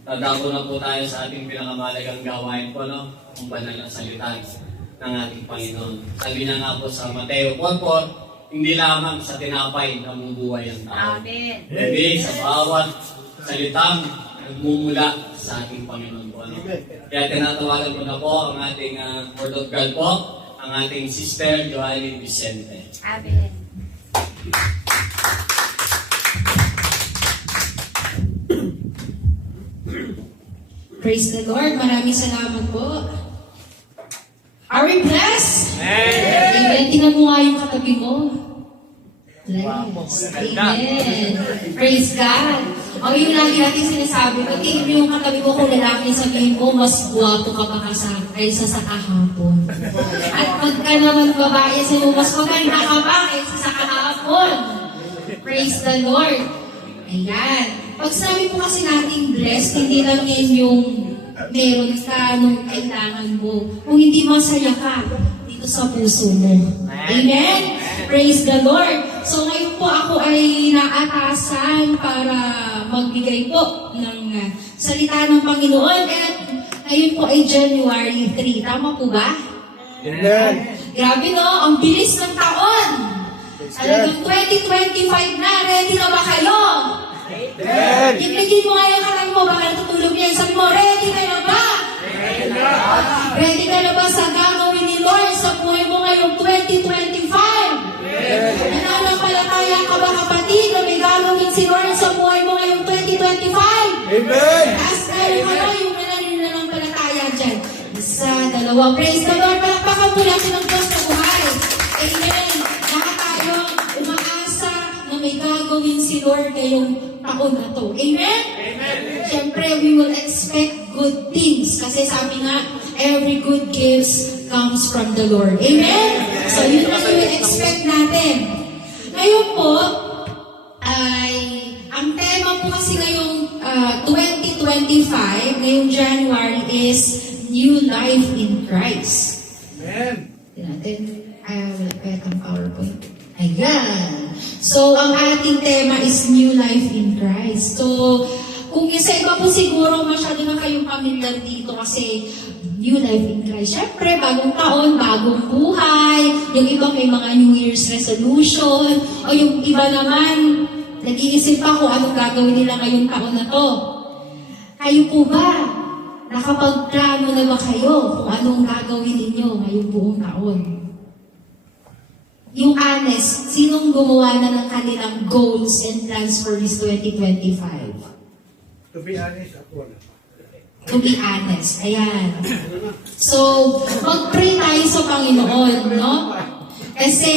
Dadako na po tayo sa ating pinakamalagang gawain po, no? Ang banal na salita ng ating Panginoon. Sabi na nga po sa Mateo 4:4, hindi lamang sa tinapay namumuhay ang tao. Amen. Hindi sa bawat salitang nagmumula sa ating Panginoon po. No? Kaya tinatawagan ko na po ang ating Word of God po, ang ating Sister Joanny Vicente. Amen. Praise the Lord. Maraming salamat po. Are we blessed? Amen. Tingnan mo nga yung katabi mo. Blessed. Amen. Praise God. O yung lagi natin sinasabi ko, tingnan mo yung katabi mo kung lalaki, sabihin mo, mas guwapo ka pa kaysa sa kahapon. At pagka naman babae, sabihin mo, mas maganda ka pa kaysa sa kahapon. Praise the Lord. Ayan. Pag sinabi po kasi nating blessed, hindi lang yan yung meron ka nung kailangan mo. Kung hindi masaya ka dito sa puso mo. Amen? Praise the Lord. So ngayon po ako ay naatasan para magbigay po ng salita ng Panginoon. At ngayon po ay January 3. Tama po ba? Amen. Grabe no? Ang bilis ng taon. Talagang 2025 na. Ready na ba kayo? Amen. Yung bigyan mo nga yung karang mo, baka natutulog yan. Sabi mo, ready ka na ba? Ready ka na ba sa gagawin ni Lord sa buhay mo ngayong 2025? Nananampalataya ka ba kapatid na may gagawin si Lord sa buhay mo ngayong 2025? Amen. Taas kayo ano, yung nananampalataya dyan. Isa, dalawa, praise the Lord. Palakpakan po natin ang Diyos na buhay. Amen. Lahat tayo umaasa na may gagawin si Lord ngayong taon na to. Amen? Amen. Siyempre, we will expect good things. Kasi sabi nga, every good gift comes from the Lord. Amen? So, yun ang we will expect natin. Ngayon po, ay, ang tema po kasi ngayong 2025, ngayong January, is New Life in Christ. Amen. Natin, wala pa itong PowerPoint. Ayan. So, ang ating tema is New Life in Christ. So, kung sa iba po siguro, masyado na kayong familiar dito kasi New Life in Christ. Siyempre, bagong taon, bagong buhay. Yung iba may mga New Year's resolution. O yung iba naman, nag-iisip pa kung anong gagawin nila ngayong taon na to. Kayo po ba? Nakapagplano na ba kayo kung anong gagawin ninyo ngayong buong taon? Yung honest, sinong gumawa na ng kanilang goals and plans for this 2025? To be honest, ako na. To be honest, ayan. So, mag-pray tayo sa Panginoon, no? Kasi,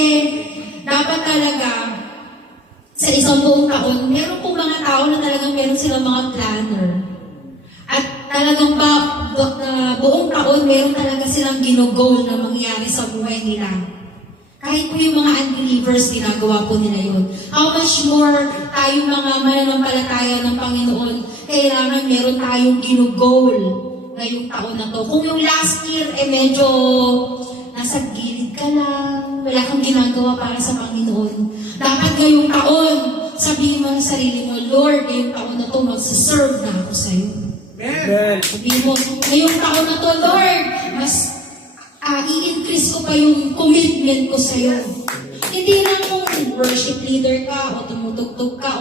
dapat talaga, sa isang buong taon, meron pong mga tao na talagang meron silang mga planner. At talagang buong taon, meron talaga silang ginogol na mangyari sa buhay nila. Kahit po yung mga unbelievers, ginagawa po nila yun. How much more tayong mga mananampalataya ng Panginoon, kailangan meron tayong ginugol ngayong taon na to. Kung yung last year, medyo nasa gilid ka lang, wala kang ginagawa para sa Panginoon. Dapat ngayong taon, sabihin mo sa sarili mo, Lord, ngayong taon na to, magsaserve na ako sa'yo. Amen. Sabihin mo, ngayong taon na to, Lord, mas i-increase ko pa yung commitment ko sa'yo. Hindi lang kung worship leader ka, o tumutugtog ka,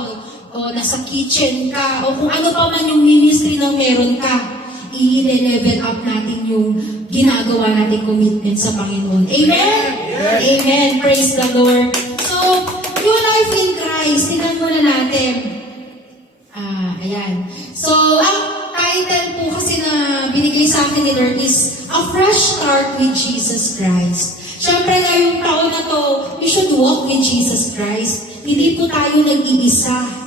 o nasa kitchen ka, o kung ano pa man yung ministry na meron ka, i-level up natin yung ginagawa natin commitment sa Panginoon. Amen? Yes. Amen. Praise the Lord. So, New Life in Christ, tingnan muna natin. Ayan. So, ang title po kasi na binigay sa akin ni Lord is A Fresh Start with Jesus Christ. Siyempre ngayong taon na to, we should walk with Jesus Christ. Hindi po tayo nag-iisa.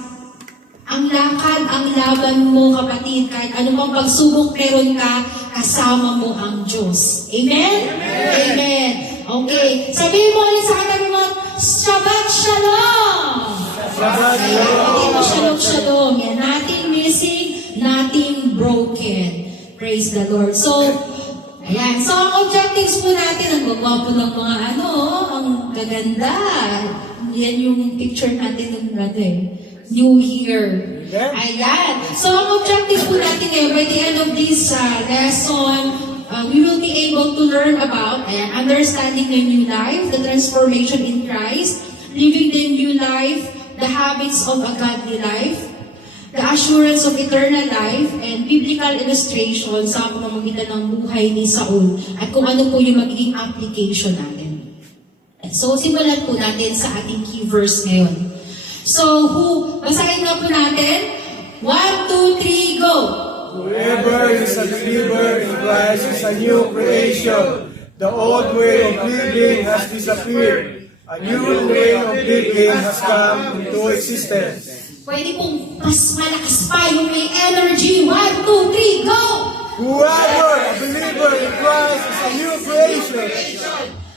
Ang lakad, ang laban mo, kapatid, kahit anumang pagsubok meron ka, kasama mo ang Diyos. Amen? Amen. Amen. Okay. Sabihin mo ulit sa katabi mo, Shabbat Shalom! Shabbat Shalom! Shalom, shalom. Yan, nothing missing, nothing broken. Praise the Lord. So, ayan. So, ang objectives po natin, ang gagwapo ng mga ang gaganda. Yan yung picture natin ng New Year. Ayan. So, ang objective po natin ngayon, by the end of this lesson, we will be able to learn about understanding the new life, the transformation in Christ, living the new life, the habits of a godly life, the assurance of eternal life, and biblical illustration sa pamamagitan ng buhay ni Saul at kung ano po yung magiging application natin. So, simulan po natin sa ating key verse ngayon. So, basahin na po natin. 1, 2, 3, go! Whoever is a believer in Christ is a new creation. The old way of living has disappeared. A new way of living has come into existence. Pwede pong mas malakas pa yung may energy. 1, 2, 3, go! Whoever a believer in Christ is a new creation.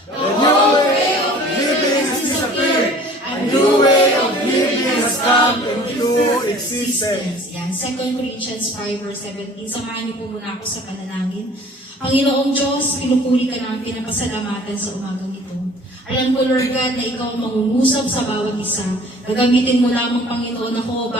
The new way of living has disappeared. A new way of living has come into existence. Yan, 2 Corinthians 5 verse 17. Samahan niyo po muna ako sa panalangin. Panginoong Diyos, pinupuri ka namin, pinapasalamatan sa umagang ito. Alam ko, Lord God, na ikaw ang mangungusap sa bawat isa. Gagamitin mo lamang, Panginoon, ako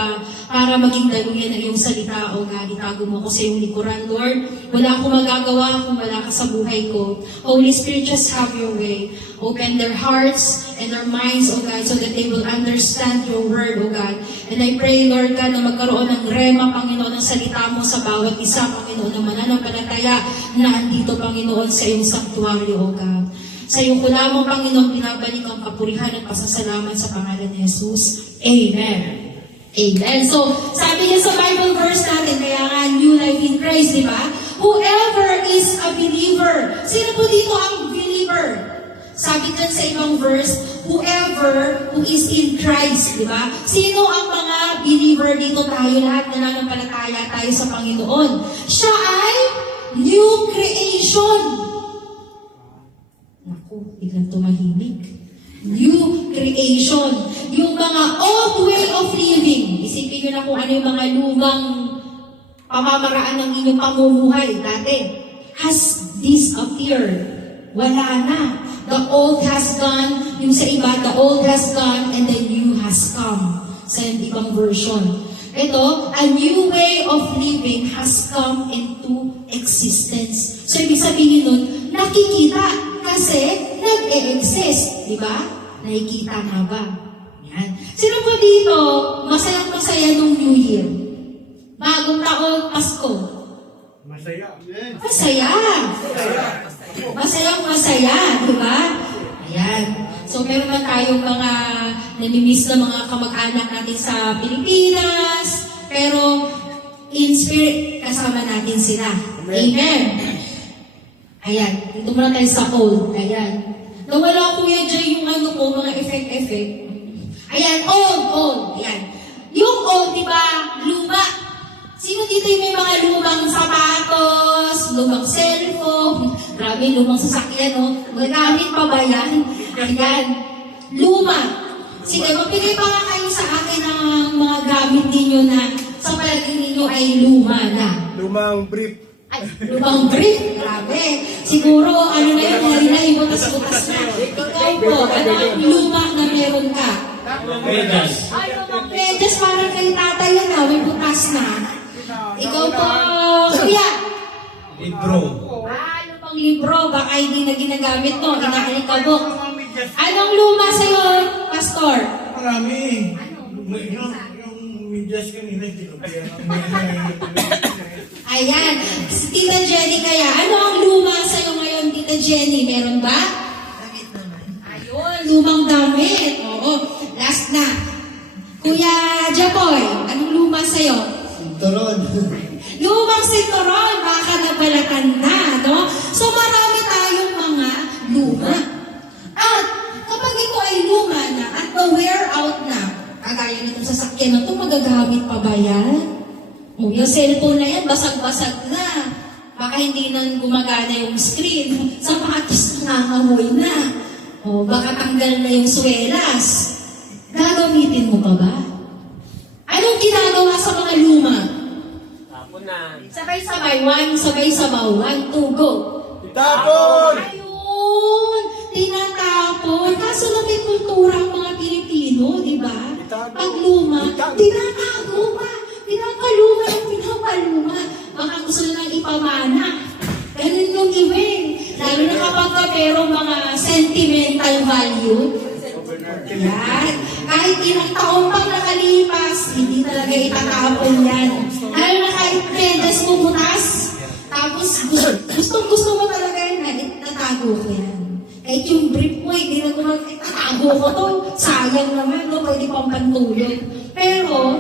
para maging daluyan ng iyong salita, O God. Itago mo ako sa iyong likuran, Lord. Wala akong magagawa kung wala ka sa buhay ko. Holy Spirit, just have your way. Open their hearts and their minds, O God, so that they will understand your word, O God. And I pray, Lord God, na magkaroon ng rema, Panginoon, ng salita mo sa bawat isa, Panginoon, na mananampalataya na andito, Panginoon, sa iyong sanctuaryo, O God. Sa iyo ko lamang, Panginoon, pinabalik ang kapurihan at pasasalamat sa pangalan ni Jesus. Amen. Amen. So, sabi niya sa Bible verse natin, kaya nga, new life in Christ, di ba? Whoever is a believer. Sino po dito ang believer? Sabi dyan sa ibang verse, whoever who is in Christ, di ba? Sino ang mga believer dito tayo? Lahat nananampalataya tayo sa Panginoon. Siya ay new creation. Naku, biglang tumahimik. New creation. Yung mga old way of living. Isipin nyo na kung ano yung mga lumang pamamaraan ng inyong pamumuhay dati. Has disappeared. Wala na. The old has gone. Yung sa iba, the old has gone and the new has come. Sa ibang version. Ito, a new way of living has come into existence. So, ibig sabihin nun, nakikita. Kasi, nag-e-exist. Di ba? Nakikita na ba? Yan. Sino po dito, masayang-masaya nung New Year? Bagong taon, Pasko. Masaya. Masaya. Masayang-masaya. Di ba? Ayan. So, meron man tayong mga namimiss na mga kamag-anak natin sa Pilipinas. Pero, in spirit, kasama natin sila. Amen. Ayan, dito muna tayo sa old. Ayan. Nawala ko yan dyan yung ano ko, mga effect-effect. Ayan, old. Ayan. Yung old, di ba, luma. Sino dito yung may mga lumang sapatos, lumang cellphone, grabe, lumang sasakyan, no? Magamit pa ba yan? Ayan. Luma. Sige, magbigay pa nga kayo sa akin ng mga gamit ninyo na sa palagay ninyo ay luma na. Lumang brief. Ay, lumang brief. Grabe. Siguro, ano na yun, hindi na yung butas-butas na. Ikaw po, ano ang luma na meron ka? Medyas. Ay, lumang medyas, parang kay tatay yan na, may butas na. Ikaw po, kuya. Libro. Lumang libro, baka hindi na ginagamit to, inaalikabok. Anong luma sa'yo, Pastor? Marami. Yung medyas kanina, Ayan, si Tita Jenny kaya. Ano ang luma sa'yo ngayon, Tita Jenny? Meron ba? Damit naman. Ayun, lumang damit. Oo, last na. Kuya Japoy, anong luma sa'yo? Sinturon. Lumang sinturon, baka nabalatan na, no? So marami tayong mga luma. At kapag ito ay luma na at na-wear out na, kagaya nitong sasakyan na ito, magagamit pa ba yan? O, yung cellphone na yan, basag-basag na. Baka hindi na gumagana yung screen. Sapatos nangangamoy na. O, baka tanggal na yung swelas. Gagamitin mo pa ba? Anong ginagawa sa mga luma? Tapon na. Sabay-sabay. Sabay-sabaw. 1, 2, go. Itapon! Ayun! Tinatapon. Kaso lang may kultura ang mga Pilipino, di ba? Pag luma, tinatago pa. Pinapaluma ng pinapaluma. Baka gusto nang ipamana. Ganun yung iba eh. Lalo na kapag merong mga sentimental value. Yan. Kahit ilang taon pang nakalipas, hindi talaga itatapon yan. Lalo na kahit tredas mo butas, tapos gusto mo talaga yan, itatago ko yan. Kahit yung brief mo, hindi na ko itatago ko to. Sayang naman, no? Pwede pang pantulog. Pero,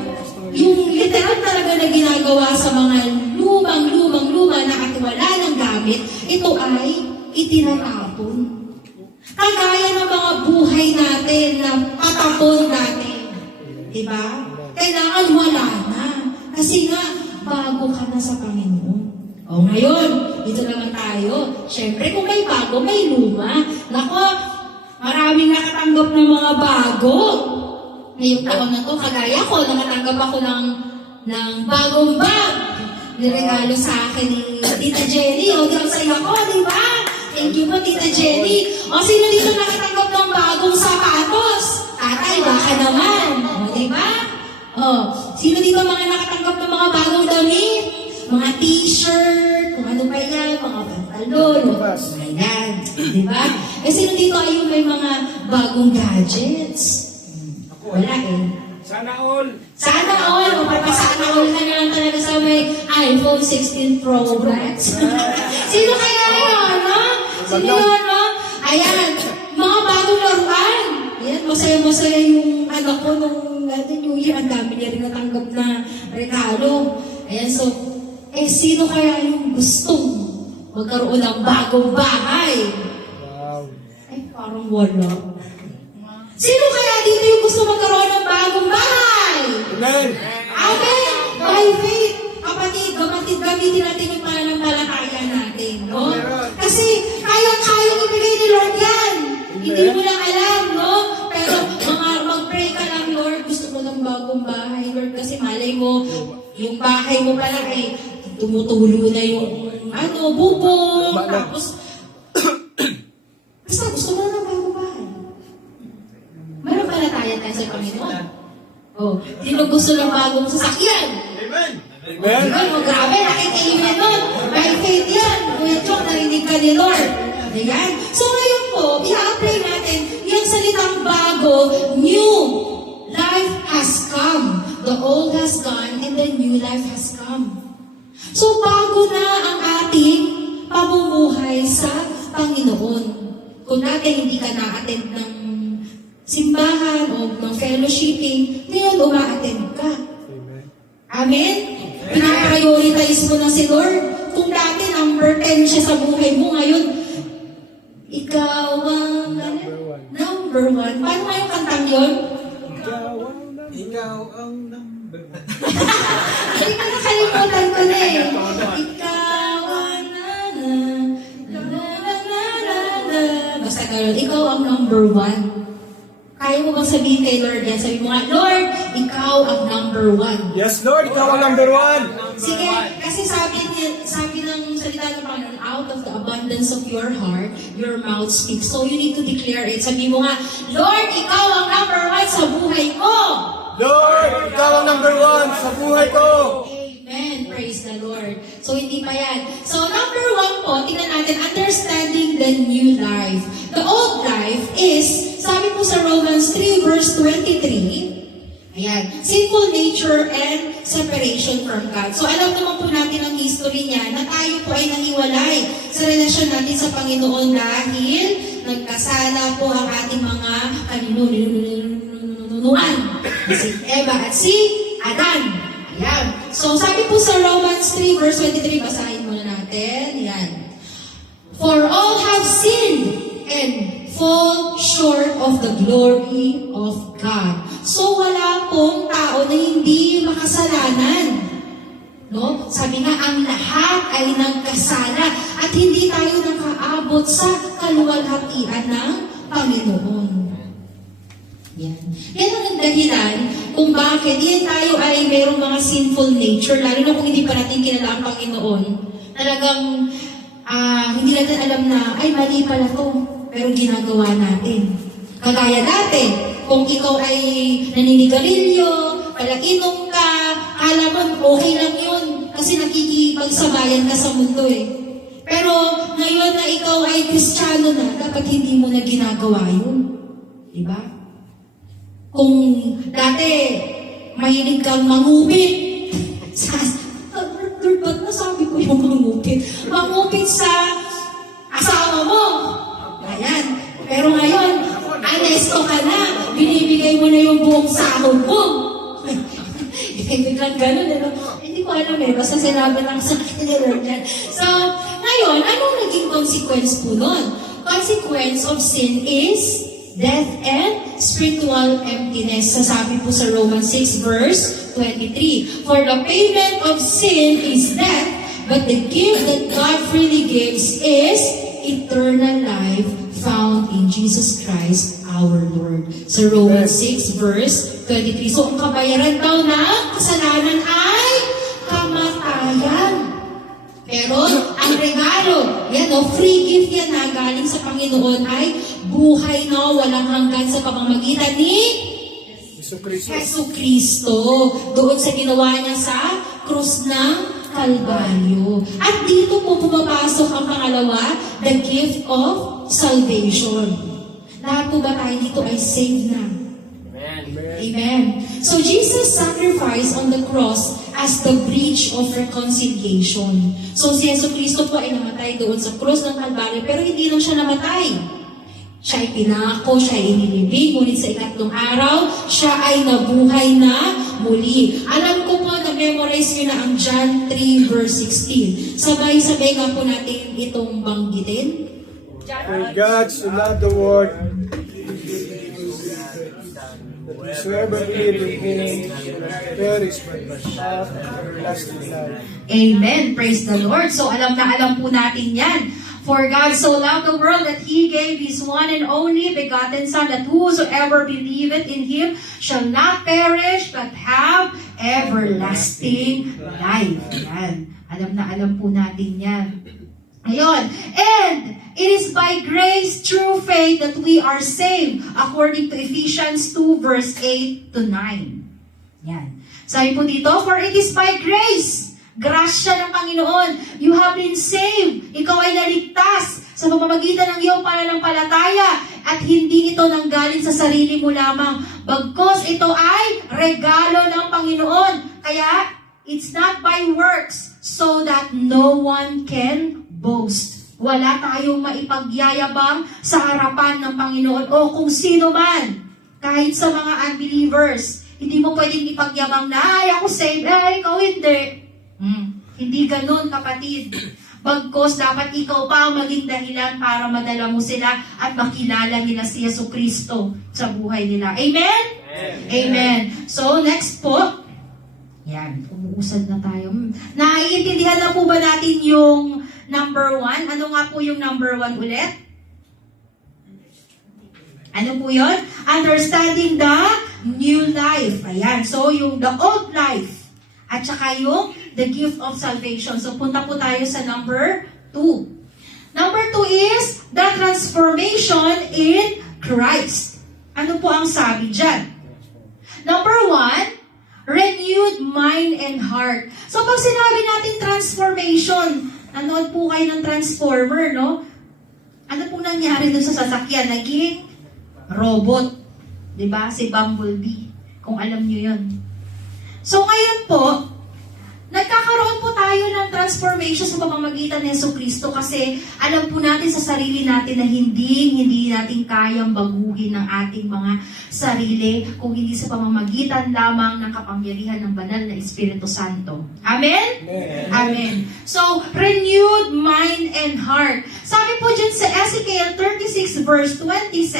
yung literal talaga na ginagawa sa mga lumang-luma na at wala ng gamit, ito ay itinatapon. Kagaya ng mga buhay natin na patapon natin. Diba? Kailangan wala na. Kasi nga, bago ka na sa Panginoon. O ngayon, dito naman tayo. Siyempre, kung may bago, may luma. Nako, maraming nakatanggap ng mga bago. Ngayong taon na to, kagaya ko, nakatanggap ako ng bagong bag. Niregalo sa akin ni Tita Jenny. O, di ang saya ko, di ba? Thank you po, Tita Jenny. O, sino dito nakatanggap ng bagong sapatos? Tatay, baka naman. O, di ba? O, sino dito mga nakatanggap ng mga bagong damit? Mga t-shirt, kung ano pa yan, mga pantalon. O, ayan. Di ba? Eh, sino dito ay yung may mga bagong gadgets? Wala eh. Sana all. Sana all. Magpapasana all ka na lang talaga sa may iPhone 16 Pro Max. Sino kaya yun, no? Sino yun, no? Ayan, mga bagong laruan. Ayan, masaya-masaya yung anak ko nung New Year. Ang dami niya rin natanggap na regalo. Ayan, so, sino kaya yung gustong magkaroon ng bagong bahay? Wow. Ay, parang wala. Sino kaya dito yung gusto magkaroon ng bagong bahay? Amen. Amen! By faith, kapatid, gamitin natin yung pananampalataya natin, no? Kasi kayang-kayang ibigay ni Lord yan. Hindi mo lang alam, no? Pero mag-pray ka lang, Lord, gusto ko ng bagong bahay, Lord, kasi malay mo, yung bahay mo pala ay tumutulo na yung bubong, tapos basta gusto mo na ng bagong bahay. Manampalataya tayo sa Panginoon. Oh, sino gusto ng bagong sasakyan? Amen. Oh, grabe, nakikailan nun. By faith yan. Kuya Chok, narinig ka ni Lord. Ayan. So ngayon po, i-apply natin yung salitang bago, new. Life has come. The old has gone and the new life has come. So bago na ang ating pamumuhay sa Panginoon. Kung natin hindi ka na-attend ng simbahan o ng fellowshipping, ngayon uma-attend ka. Amen? Pinaprioritize mo na si Lord. Kung dati number 10 siya sa buhay mo, ngayon, ikaw ang number 1. Paano nga yung kantang yun? Ikaw ang number 1. Hindi ka nakalimutan ko na eh. Ikaw ang basta gano'n, ikaw ang number 1. Kaya mo bang sabihin kay Lord yan? Sabi mo nga, Lord, ikaw ang number 1. Yes, Lord, ikaw ang number 1. Sige, kasi sabi ng salita ng Panginoon, out of the abundance of your heart, your mouth speaks. So you need to declare it. Sabi mo nga, Lord, ikaw ang number 1 sa buhay ko. Lord, ikaw ang number 1 sa buhay ko. Amen. Praise the Lord. So, hindi pa yan. So, number 1 po, tingnan natin, understanding the new life. The old life is, sabi po sa Romans 3 verse 23, ayan, sinful nature and separation from God. So, alam naman po natin ang history niya na tayo po ay nangiwalay sa relasyon natin sa Panginoon dahil nagkasala po ang ating mga kaninunuan. Si Eva at si Adan. Ayan. So, sabi po sa Romans 3 verse 23, basahin muna natin. Ayan. For all have sinned and fall short of the glory of God. So, wala pong tao na hindi makasalanan. No? Sabi nga, ang lahat ay nagkasala at hindi tayo nakaabot sa kaluwalhatian ng Panginoon. Yan. Yan ang dahilan kung bakit yan tayo ay mayroong mga sinful nature, lalo na kung hindi pa natin kilala ang Panginoon. Talagang hindi natin alam na, ay mali pala to, pero ginagawa natin. Kagaya dati, kung ikaw ay naninigarilyo, palainom ka, akala mo okay lang yun kasi nakikipagsabayan ka sa mundo eh. Pero ngayon na ikaw ay Kristiyano na, dapat hindi mo na ginagawa yun. Diba? Kung dati, mahilig kang mangupit, Lord, ba't nasabi ko yung mangupit? Mangupit sa asawa mo. Ayan. Pero ngayon, anesto ka na. Binibigay mo na yung buong sahod mo. Biglang ganun. Hindi ko alam eh. Basta sinabi lang sa akin ni Lord yan. So, ngayon, anong naging consequence po nun? Consequence of sin is death and spiritual emptiness. Sasabi po sa Romans 6 verse 23. For the payment of sin is death, but the gift that God freely gives is eternal life found in Jesus Christ our Lord. Sa Romans 6 verse 23. So, ang kabayaran daw ng kasalanan ay kamatayan. Pero, ang regalo, yan o, free gift yan na galing sa Panginoon ay buhay na walang hanggan sa pamamagitan ni Jesu Cristo. Doon sa ginawa niya sa krus ng Kalbaryo. At dito po pumapasok ang pangalawa, the gift of salvation. Lahat po ba tayo dito ay saved na? Amen. So Jesus sacrificed on the cross as the bridge of reconciliation. So si Jesu Cristo po ay namatay doon sa cross ng Kalbaryo, pero hindi lang siya namatay. Siya ay pinako, siya ay inilibing, ngunit sa ikatlong araw, siya ay nabuhay na muli. Alam ko po, na-memorize nyo na ang John 3 verse 16. Sabay-sabay nga po natin itong banggitin. For God so loved the world, that whosoever believeth in him shall not perish but have everlasting life. Amen. Praise the Lord. So alam na alam po natin yan. For God so loved the world that He gave His one and only begotten Son, that whosoever believeth in Him shall not perish but have everlasting life. Yan. Alam na alam po natin yan. Ayun. And it is by grace through faith that we are saved, according to Ephesians 2 verse 8 to 9. Yan. Sabi po dito, for it is by grace, grasya ng Panginoon, you have been saved. Ikaw ay naligtas sa pamamagitan ng iyong pananampalataya at hindi ito nanggaling sa sarili mo lamang. Bagkus ito ay regalo ng Panginoon. Kaya, it's not by works so that no one can boast. Wala tayong maipagyayabang sa harapan ng Panginoon o kung sino man. Kahit sa mga unbelievers, hindi mo pwedeng ipagyabang na, ay ako saved, ay ikaw hindi. Hindi ganun, kapatid. Bagkos, dapat ikaw pa ang maging dahilan para madala mo sila at makilala nila si Yesu Kristo sa buhay nila. Amen? Amen. So, next po. Yan, umuusad na tayo. Naiintindihan na po ba natin yung number 1? Ano nga po yung number 1 ulit? Ano po yun? Understanding the new life. Ayan. So, yung the old life. At saka yung the gift of salvation. So, punta po tayo sa number 2. Number 2 is the transformation in Christ. Ano po ang sabi dyan? Number 1, renewed mind and heart. So, pag sinabi natin transformation, nanood po kayo ng Transformer, no? Ano po nangyari dun sa sasakyan? Naging robot. Diba? Si Bumblebee. Kung alam nyo yun. So ngayon po, nagkakaroon po tayo ng transformation sa pamamagitan ni Yesu Kristo kasi alam po natin sa sarili natin na hindi natin kayang baguhin ang ating mga sarili kung hindi sa pamamagitan lamang ng kapangyarihan ng banal na Espiritu Santo. Amen? Amen. Amen. So, renewed mind and heart. Sabi po dyan sa Ezekiel 36 verse 26,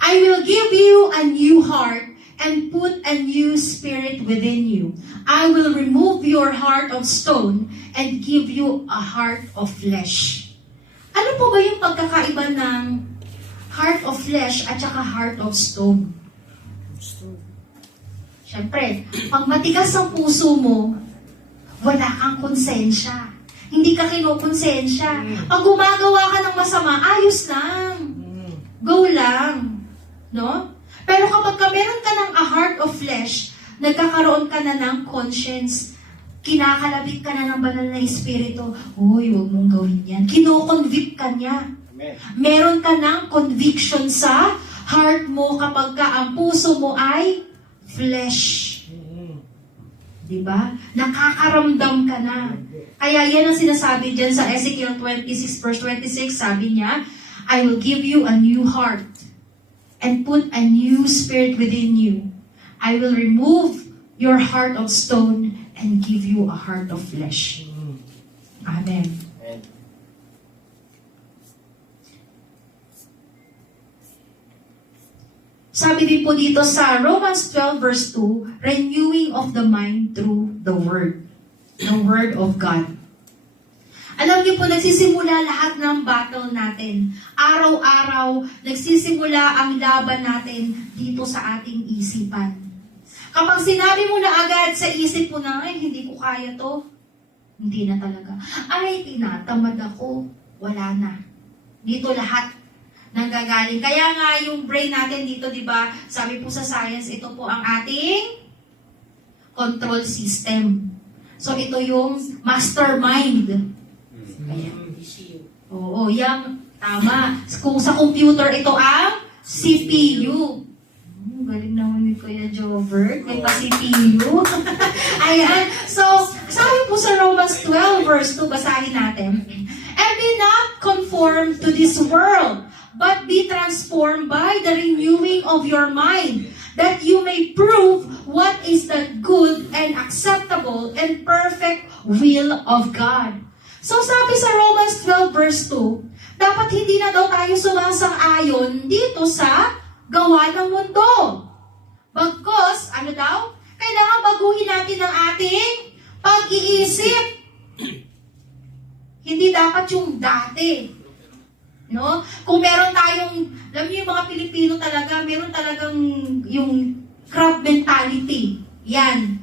I will give you a new heart and put a new spirit within you. I will remove your heart of stone and give you a heart of flesh. Ano po ba yung pagkakaiba ng heart of flesh at saka heart of stone? Siyempre, pag matigas ang puso mo, wala kang konsensya. Hindi ka kinukonsensya. Pag gumagawa ka ng masama, ayos lang. Go lang. No? Pero kapag meron ka ng a heart of flesh, nagkakaroon ka na ng conscience. Kinakalabit ka na ng banal na espiritu. Uy, huwag mong gawin yan. Kino-convict ka niya. Meron ka ng conviction sa heart mo kapag ka ang puso mo ay flesh. Diba? Nakakaramdam ka na. Kaya yan ang sinasabi dyan sa Ezekiel 26 verse 26. Sabi niya, I will give you a new heart and put a new spirit within you. I will remove your heart of stone and give you a heart of flesh. Amen. Sabi din po dito sa Romans 12 verse 2, renewing of the mind through the Word. The Word of God. Alam niyo po, nagsisimula lahat ng battle natin. Araw-araw, nagsisimula ang laban natin dito sa ating isipan. Kapag sinabi mo na agad sa isip mo na, ay, hindi ko kaya to, hindi na talaga. Ay, tinatamad ako, wala na. Dito lahat nanggagaling. Kaya nga yung brain natin dito, di ba, sabi po sa science, ito po ang ating control system. So, ito yung mastermind. Ayan. Oo, yung tama. Kung sa computer, ito ang CPU. Galing naman ni Kuya Jovert. May pa-CPU. Ayan. So, sabi po sa Romans 12 verse 2, basahin natin. And be not conformed to this world, but be transformed by the renewing of your mind, that you may prove what is the good and acceptable and perfect will of God. So sabi sa Romans 12 verse 2, dapat hindi na daw tayo sumasang-ayon dito sa gawa ng mundo. Bagkus, ano daw? Kailangan baguhin natin ang ating pag-iisip. Hindi dapat yung dati. No? Kung meron tayong, alam niyo yung mga Pilipino talaga, meron talagang yung crab mentality. Yan.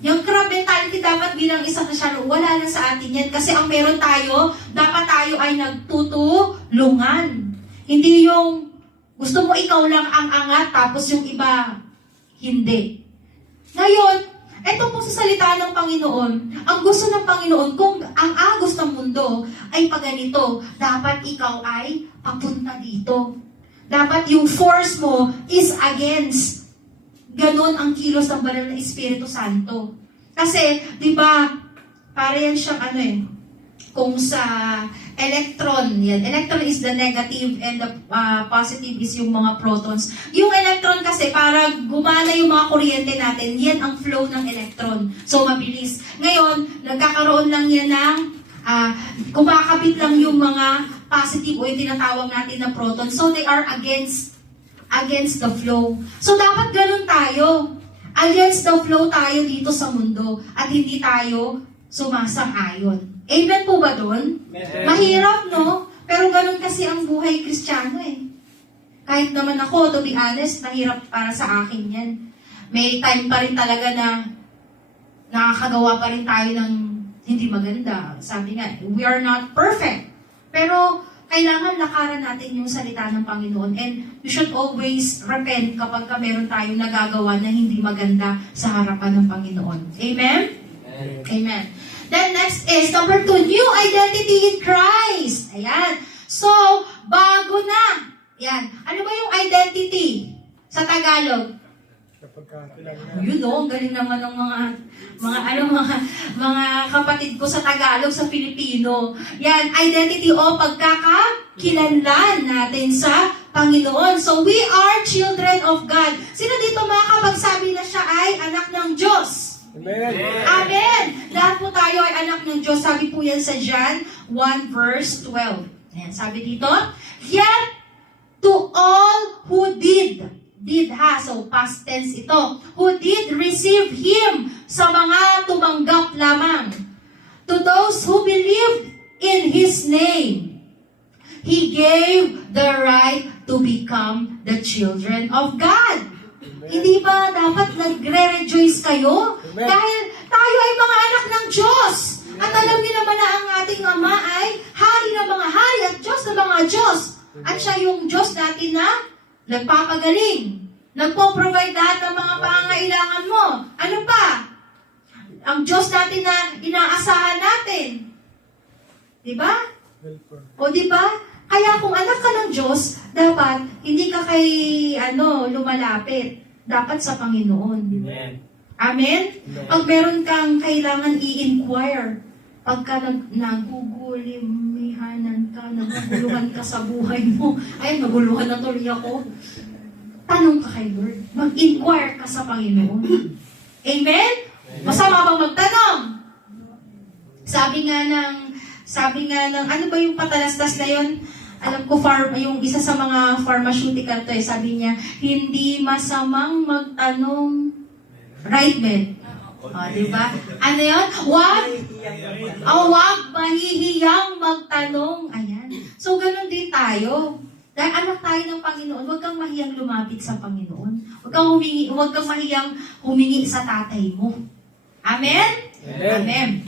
Yung crab mentality dapat bilang isang Kristyano, wala na sa atin yan. Kasi ang meron tayo, dapat tayo ay nagtutulungan. Hindi yung gusto mo ikaw lang ang angat, tapos yung iba, hindi. Ngayon, ito po sa salita ng Panginoon, ang gusto ng Panginoon, kung ang agos ng mundo ay paganito, dapat ikaw ay papunta dito. Dapat yung force mo is against. Ganon ang kilos ng banal na Espiritu Santo. Kasi, di ba, para yan siyang kung sa electron, yan. Electron is the negative and the positive is yung mga protons. Yung electron kasi, para gumana yung mga kuryente natin, yan ang flow ng electron. So, mabilis. Ngayon, nagkakaroon lang yan ng, kumakabit lang yung mga positive o yung tinatawag natin na protons. So, they are against the flow. So, dapat ganun tayo. Against the flow tayo dito sa mundo at hindi tayo sumasang-ayon. Amen po ba doon? Mahirap, no? Pero ganun kasi ang buhay Kristiyano eh. Kahit naman ako, to be honest, mahirap para sa akin yan. May time pa rin talaga na nakakagawa pa rin tayo ng hindi maganda. Sabi nga, we are not perfect. Pero, kailangan lakaran natin yung salita ng Panginoon. And we should always repent kapag meron tayong nagagawa na hindi maganda sa harapan ng Panginoon. Amen? Amen. Then next is number 2, new identity in Christ. Ayan. So, bago na. Ayan. Ano ba yung identity sa Tagalog? Yun o, ang galing naman ng mga kapatid ko sa Tagalog, sa Filipino. Yan, identity o pagkakakilanlan natin sa Panginoon. So, we are children of God. Sino dito makakapagsabi na siya ay anak ng Diyos? Amen. Amen! Lahat po tayo ay anak ng Diyos. Sabi po yan sa John 1 verse 12. Ayan, sabi dito, yet to all who did ha, so past tense ito, who did receive Him, sa mga tumanggap lamang. To those who believed in His name, He gave the right to become the children of God. Hindi ba dapat nagre-rejoice kayo? Amen. Dahil tayo ay mga anak ng Diyos. At alam niyo naman na ang ating Ama ay hari ng mga hari at Diyos ng mga Diyos. At siya yung Diyos natin na nagpapagaling, Nagpo-provide lahat ng mga pangangailangan mo. Ano pa? Ang Diyos natin na inaasahan natin. Diba? O diba? Kaya kung anak ka ng Diyos, dapat hindi ka kay lumalapit. Dapat sa Panginoon. Amen. Amen? Pag meron kang kailangan i-inquire, pagka nagugulimihanan ka, naguguluhan ka sa buhay mo, ay, naguluhan na tuloy ako. Tanong ka kay Lord. Mag-inquire ka sa Panginoon. Amen? Masama bang magtanong? Sabi nga ng, ano ba yung patalastas na yun? Alam ko, yung isa sa mga pharmaceutical to, sabi niya, hindi masamang magtanong. Right, Ben? Diba? Ano yun? Huwag mahihiyang magtanong. Ayan. So, ganun din tayo. Dahil anak tayo ng Panginoon, huwag kang mahiyang lumapit sa Panginoon. Huwag kang mahiyang humingi sa tatay mo. Amen? Amen.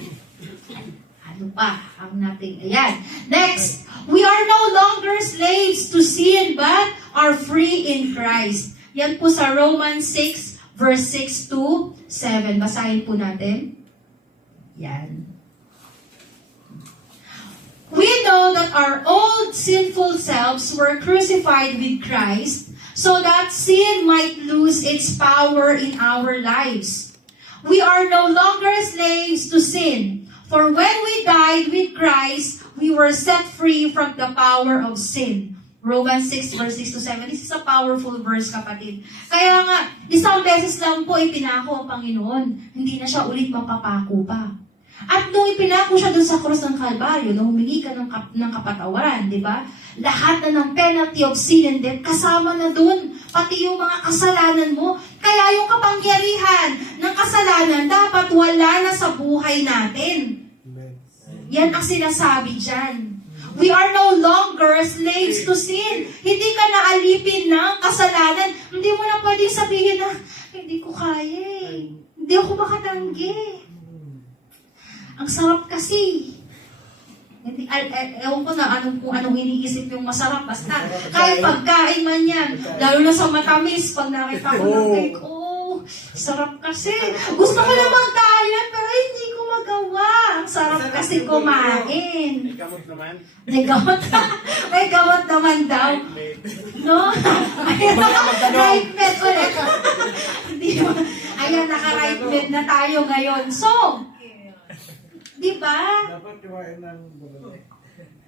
Ano pa ang natin? Ayan. Next, we are no longer slaves to sin, but are free in Christ. Yan po sa Romans 6, verse 6 to 7. Basahin po natin. Yan. We know that our old sinful selves were crucified with Christ so that sin might lose its power in our lives. We are no longer slaves to sin, for when we died with Christ, we were set free from the power of sin. Romans 6, verse 6 to 7. This is a powerful verse, kapatid. Kaya nga, isang beses lang po ipinako ang Panginoon. Hindi na siya ulit mapapako pa. At nung ipinako siya dun sa krus ng Kalbaryo, nung humingi ka ng kapatawaran, di ba? Lahat na ng penalty of sin and death, kasama na dun. Pati yung mga kasalanan mo. Kaya yung kapangyarihan ng kasalanan, dapat wala na sa buhay natin. Yan ang sinasabi dyan. We are no longer slaves to sin. Hindi ka naalipin ng kasalanan. Hindi mo na pwedeng sabihin na, hindi ko kaya eh. Hindi ako makatanggi. Ang sarap kasi. Ewan ko na kung anong iniisip yung masarap. Basta, kahit pagkain man yan. Lalo na sa matamis, pag nakita ko ng cake, sarap kasi. Gusto ko na mag-diet, pero hindi ko magawa. Ang sarap kasi kumain. May gamot naman. May gamot naman daw. No? Right med ulit. Ayan, naka-right med na tayo ngayon. So, di ba? Dapat kumain ng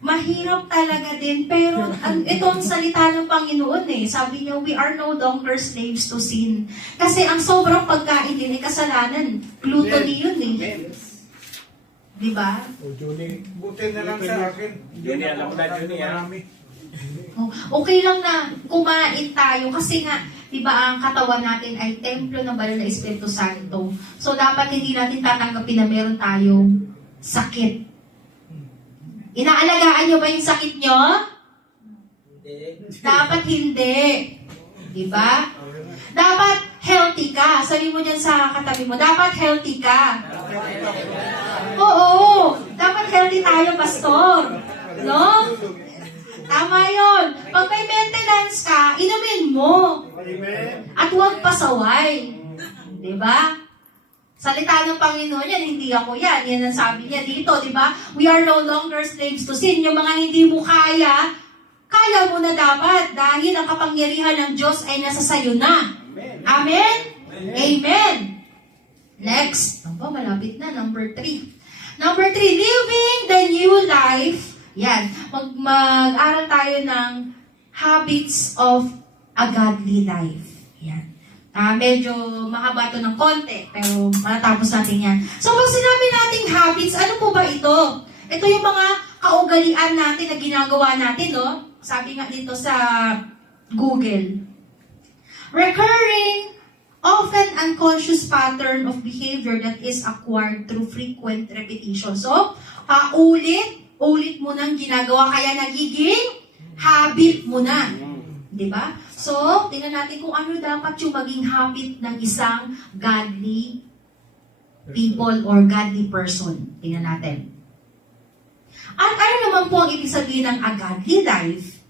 Mahirap talaga din, pero ito ang salita ng Panginoon eh. Sabi niya, we are no longer slaves to sin. Kasi ang sobrang pagkain din ay kasalanan. Gluttony yun eh. Di ba? Junie, buti na lang sa akin. Junie, alam ko na Junie, marami. Okay lang na kumain tayo kasi nga, di ba ang katawan natin ay templo ng banal na Espiritu Santo. So dapat hindi natin tatanggapin na meron tayong sakit. Inaalagaan nyo ba yung sakit nyo? Dapat hindi. Diba? Dapat healthy ka. Sabi mo dyan sa katabi mo, dapat healthy ka. Oo. Dapat healthy tayo, pastor. No? Tama yun. Pag may maintenance ka, inumin mo. At huwag pasaway. Diba? Salita ng Panginoon yan, hindi ako yan. Yan ang sabi niya dito, di ba? We are no longer slaves to sin. Yung mga hindi mo kaya, kaya mo na dapat dahil ang kapangyarihan ng Diyos ay nasa sayo na. Amen? Amen. Next. Malapit na. Number 3. Number 3, living the new life. Yan. Mag-aral tayo ng habits of a godly life. Yan. Medyo mahaba ito ng konti, pero matatapos natin yan. So, pag sinabi nating habits, ano po ba ito? Ito yung mga kaugalian natin na ginagawa natin, no? Sabi nga dito sa Google. Recurring, often unconscious pattern of behavior that is acquired through frequent repetition. So, ulit mo nang ginagawa, kaya nagiging habit mo na. Diba? So, tingnan natin kung ano dapat yung maging habit ng isang godly people or godly person. Tingnan natin. At ano naman po ang ibig sabihin ng a godly life?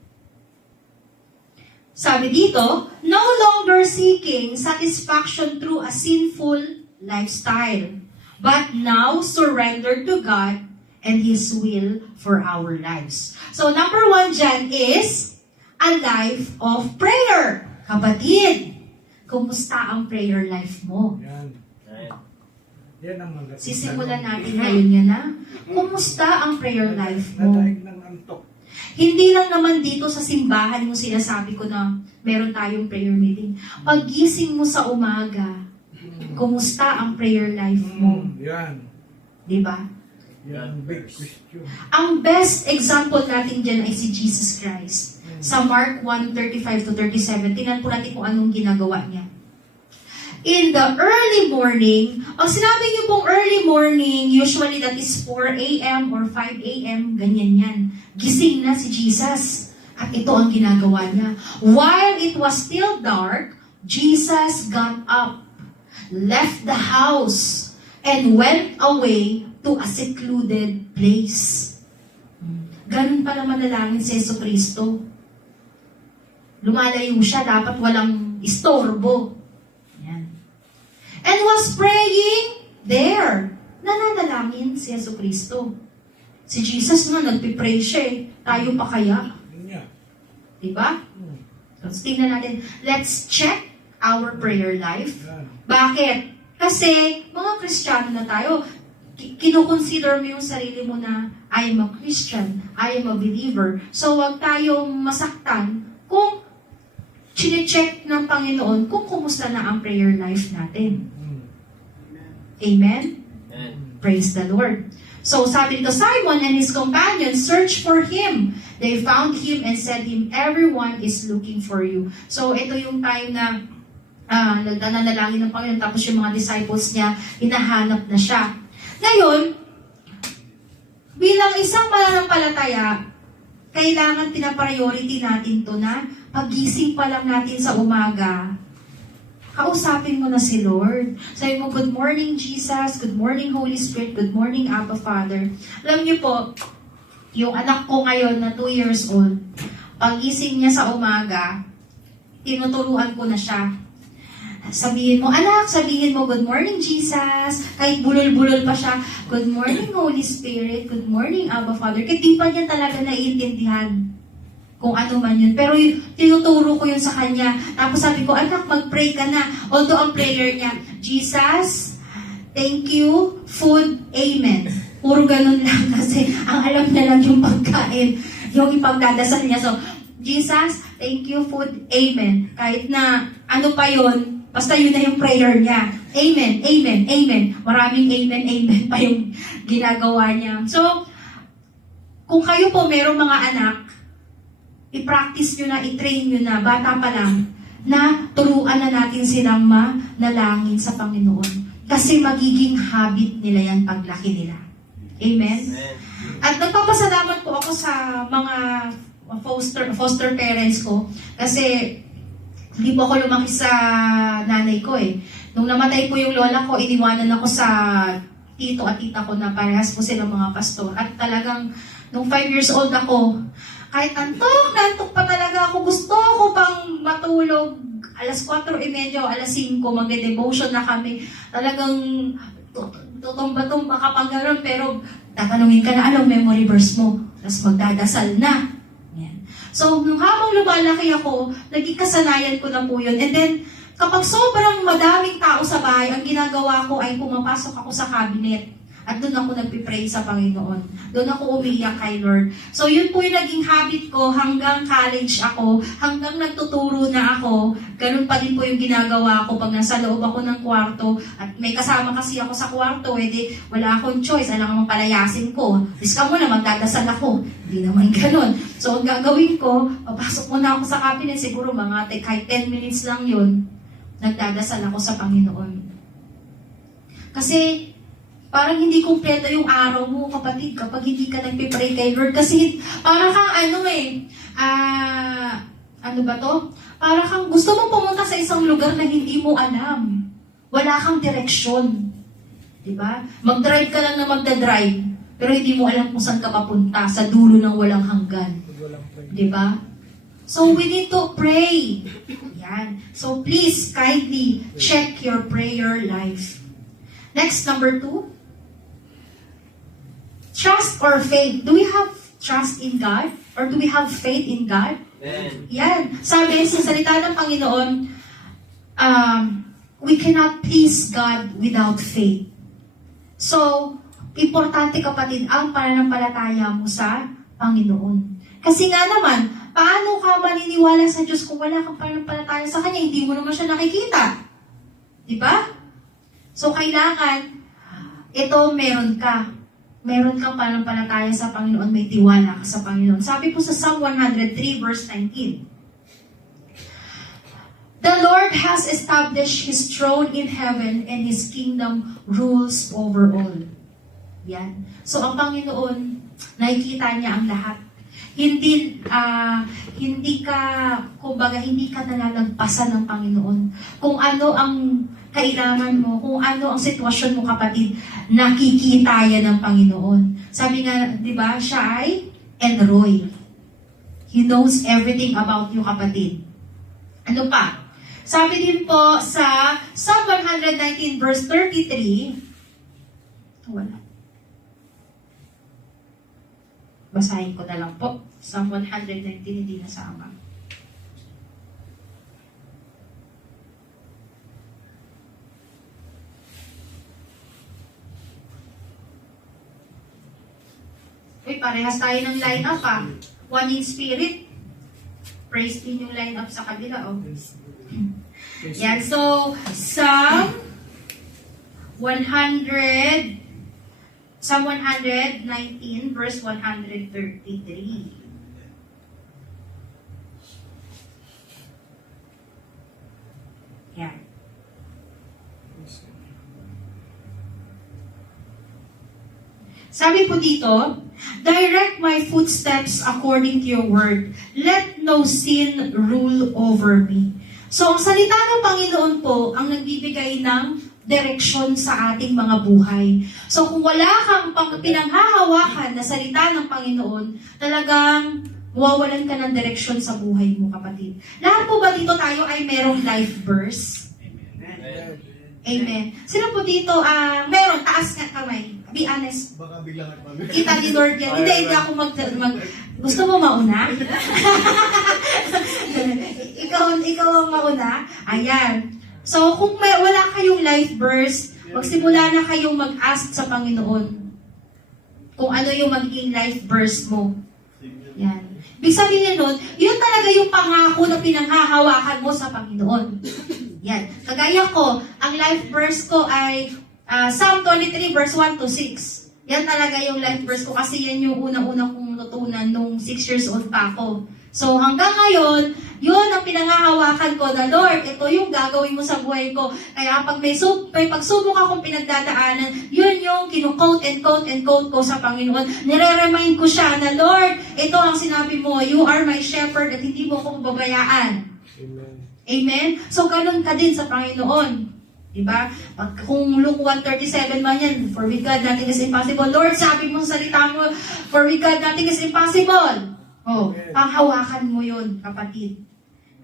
Sabi dito, no longer seeking satisfaction through a sinful lifestyle, but now surrender to God and His will for our lives. So number 1 dyan is a life of prayer. Kapatid, kumusta ang prayer life mo? Yan. Yan ang maganda. Sisimulan natin ngayon yan, ha? Kumusta ang prayer life mo? Nadaig ng antok. Hindi lang naman dito sa simbahan mo sinasabi ko na meron tayong prayer meeting. Paggising mo sa umaga, kumusta ang prayer life mo? Yan. Di ba? Yan, big question. Ang best example natin dyan ay si Jesus Christ. Sa Mark 1:35-37, tingnan po natin kung anong ginagawa niya. In the early morning, ang sinabi niyo pong early morning, usually that is 4 a.m. or 5 a.m., ganyan yan. Gising na si Jesus. At ito ang ginagawa niya. While it was still dark, Jesus got up, left the house, and went away to a secluded place. Ganun pala manalangin si Yesu Cristo. Lumalayo siya, dapat walang istorbo. Yan. And was praying there. Nananalangin si Yesu Cristo. Si Jesus nga, nagpipray siya eh. Tayo pa kaya? Yan. Diba? So, tingnan natin. Let's check our prayer life. Yan. Bakit? Kasi, mga Kristiyano na tayo, kinoconsider mo yung sarili mo na I am a Christian, I am a believer. So, wag tayong masaktan kung chine-check ng Panginoon kung kumusta na ang prayer life natin. Amen? Praise the Lord. So, sabi dito, Simon and his companions searched for him. They found him and said him, everyone is looking for you. So, ito yung time na nagdananalangin ng Panginoon, tapos yung mga disciples niya, hinahanap na siya. Ngayon, bilang isang mananampalataya, kailangan pinapriority natin to na pagising pa lang natin sa umaga, kausapin mo na si Lord. Sabi mo, good morning Jesus, good morning Holy Spirit, good morning Abba Father. Alam niyo po, yung anak ko ngayon na 2 years old, pagising niya sa umaga, tinuturuan ko na siya. Sabihin mo, anak, sabihin mo, good morning, Jesus. Kahit bulol-bulol pa siya, good morning, Holy Spirit. Good morning, Abba Father. Kahit di pa niya talaga naiintindihan kung ano man yun. Pero tinuturo ko yun sa kanya. Tapos sabi ko, anak, mag-pray ka na. Although ang prayer niya, Jesus, thank you, food, amen. Puro ganun lang kasi ang alam niya lang yung pagkain, yung ipagdadasal niya. So, Jesus, thank you, food, amen. Kahit na ano pa yun, basta yun na yung prayer niya. Amen, amen, amen. Maraming amen, amen pa yung ginagawa niya. So, kung kayo po merong mga anak, i-practice nyo na, i-train nyo na, bata pa lang, na turuan na natin silang manalangin sa Panginoon. Kasi magiging habit nila yan paglaki nila. Amen? At nagpapasalamat po ako sa mga foster parents ko kasi hindi po ako lumaki sa nanay ko eh. Nung namatay po yung lola ko, iniwanan ako sa tito at tita ko na parehas po silang mga pastor. At talagang, nung 5 years old ako, kahit nantok pa talaga ako, gusto ko pang matulog. Alas 4:30 o alas 5, magde-devotion na kami. Talagang tutumba-tumba ka pang gano'n, pero tatanungin ka na, anong memory verse mo? Tapos magdadasal na. So, nung habang lumalaki ako, naging kasanayan ko na po yun. And then, kapag sobrang madaming tao sa bahay, ang ginagawa ko ay pumapasok ako sa cabinet. At doon ako nagpipray sa Panginoon. Doon ako umiyak kay Lord. So, yun po yung naging habit ko hanggang college ako, hanggang nagtuturo na ako. Ganun pa din po yung ginagawa ko pag nasa loob ako ng kwarto. At may kasama kasi ako sa kwarto, edi wala akong choice. Alam mo, palayasin ko. Iska mo na, magdadasal ako. Hindi naman ganun. So, ang gagawin ko, papasok muna ako sa cabinet. Siguro mga kahit 10 minutes lang yun. Nagdadasal ako sa Panginoon. Kasi, parang hindi kumpleto yung araw mo, kapatid, kapag hindi ka nagpipray kay Lord. Kasi parang kang ano ba to? Parang kang gusto mo pumunta sa isang lugar na hindi mo alam. Wala kang direksyon. Diba? Mag-drive ka lang na magdadrive, pero hindi mo alam kung saan ka papunta, sa dulo ng walang hanggan. Diba? So we need to pray. Yan. So please, kindly check your prayer life. Next, number 2. Trust or faith. Do we have trust in God? Or do we have faith in God? Yan. Sabi sa salita ng Panginoon, we cannot please God without faith. So, importante kapatid, ang pananampalataya mo sa Panginoon. Kasi nga naman, paano ka maniniwala sa Diyos kung wala kang pananampalataya sa Kanya? Hindi mo naman siya nakikita. Diba? So, kailangan, ito meron ka. Meron kang pananampalataya sa Panginoon, may tiwala ka sa Panginoon. Sabi po sa Psalm 103 verse 19, "The Lord has established His throne in heaven and His kingdom rules over all." Yan. So, ang Panginoon, nakikita niya ang lahat. Hindi ka nalalagpasan ng Panginoon. Kung ano ang kailangan mo, kung ano ang sitwasyon mo, kapatid, nakikita yan ng Panginoon. Sabi nga, di ba, siya ay Elroy. He knows everything about you, kapatid. Ano pa? Sabi din po sa Psalm 119 verse 33, wala. Basahin ko na lang po. Psalm 119, hindi nasama. Uy, parehas tayo ng line-up ah. One in spirit. Praise din yung line-up sa kabila, oh. Yan, so, Psalm 119, verse 133. Yan. Sabi po dito, "Direct my footsteps according to your word. Let no sin rule over me." So, ang salita ng Panginoon po ang nagbibigay ng direksyon sa ating mga buhay. So, kung wala kang pinanghahawakan na salita ng Panginoon, talagang mawawalan ka ng direksyon sa buhay mo, kapatid. Lahat po ba dito tayo ay merong life verse? Amen. Sino po dito, meron, taas nga kamay. Be honest. Baka biglang Kita ni Lord yan. Hindi ako gusto mo mauna? ikaw ang mauna? Ayan. So, kung wala kayong life verse, magsimula na kayong mag-ask sa Panginoon kung ano yung magiging life verse mo. Yan. Ibig sabihin nun, yun talaga yung pangako na pinanghahawakan mo sa Panginoon. Yan. Kagaya ko, ang life verse ko ay Psalm 23 verse 1 to 6. Yan talaga yung life verse ko kasi yan yung unang-unang kong natutunan nung 6 years old pa ako. So hanggang ngayon, yun ang pinangahawakan ko na, Lord, ito yung gagawin mo sa buhay ko. Kaya pag may pagsubok akong pinagdadaanan, yun yung kinu-quote and quote ko sa Panginoon. Nire-remind ko siya na, Lord, ito ang sinabi mo, you are my shepherd at hindi mo ako babayaan. Amen. Amen? So ganun ka din sa Panginoon. Diba? Kung Luke 1:37 man yan, for with God nothing is impossible. Lord, sabi mo sa salita mo, for with God nothing is impossible. Oh, panghawakan mo yun, kapatid.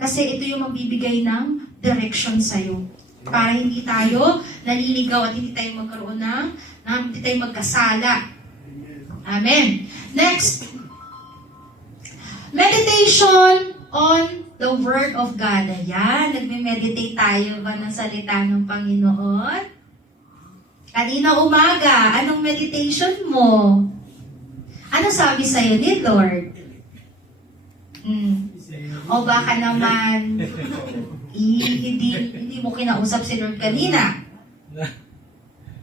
Kasi ito yung magbibigay ng direction sa'yo. Para hindi tayo naliligaw at hindi tayo magkaroon hindi tayo magkasala. Amen. Next, meditation on the Word of God. Ayan, nagme-meditate tayo ba ng salita ng Panginoon? Kanina umaga, anong meditation mo? Ano sabi sa'yo ni Lord? O baka naman, hindi mo kinausap si Lord kanina.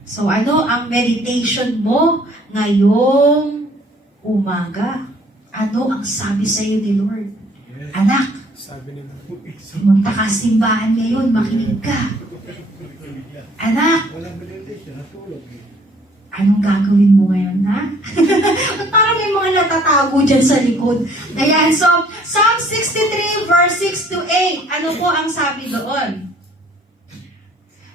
So ano ang meditation mo ngayong umaga? Ano ang sabi sa'yo ni Lord? Anak, Sabi ni pumunta ka sa simbahan ngayon, makinig ka. Anak, walang meditation, natulog. anong gagawin mo ngayon, ha? Parang may mga natatago dyan sa likod. Ayan, so, Psalm 63 verse 6 to 8. Ano po ang sabi doon?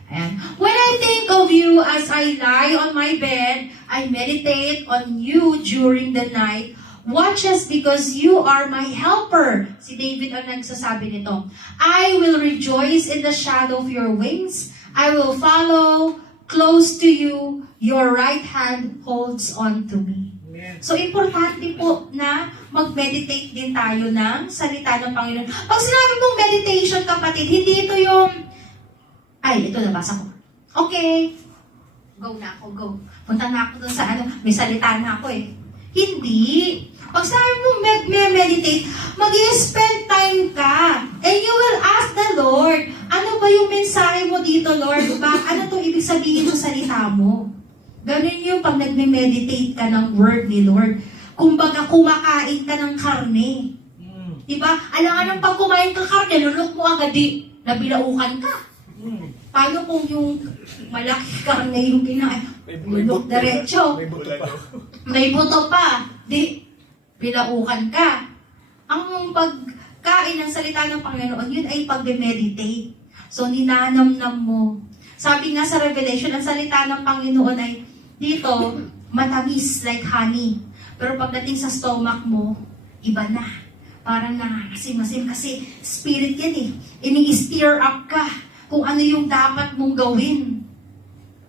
Ayan. When I think of you as I lie on my bed, I meditate on you during the night. Watch us because you are my helper. Si David ang nagsasabi nito. I will rejoice in the shadow of your wings. I will follow close to you. Your right hand holds on to me. So, importante po na mag-meditate din tayo ng salita ng Panginoon. Pag sinabi mong meditation, kapatid, hindi ito yung, ay, ito nabasa ko. Okay, go na ako, go. Punta na ako dun sa may salita na ako eh. Hindi. Pag sinabi mong meditate, mag-spend time ka. And you will ask the Lord, ano ba yung mensahe mo dito, Lord? Ano itong ibig sabihin ng salita mo? Ganun yung pag nagme-meditate ka ng word ni Lord. Kumbaga, kumakain ka ng karne. Diba? Alangan ng pag kumain ka karne, lulok mo agad nabilaukan ka. Paano kung yung malaki karne yung kinain? Lulok diretso. May buto pa. Di, bilaukan ka. Ang pagkain ng salita ng Panginoon, yun ay pag-meditate. So, ninanamnam mo. Sabi nga sa Revelation, ang salita ng Panginoon ay dito, matamis like honey. Pero pagdating sa stomach mo, iba na. Parang nangangasim-asim kasi spirit yan eh. Ini-stir up ka kung ano yung dapat mong gawin.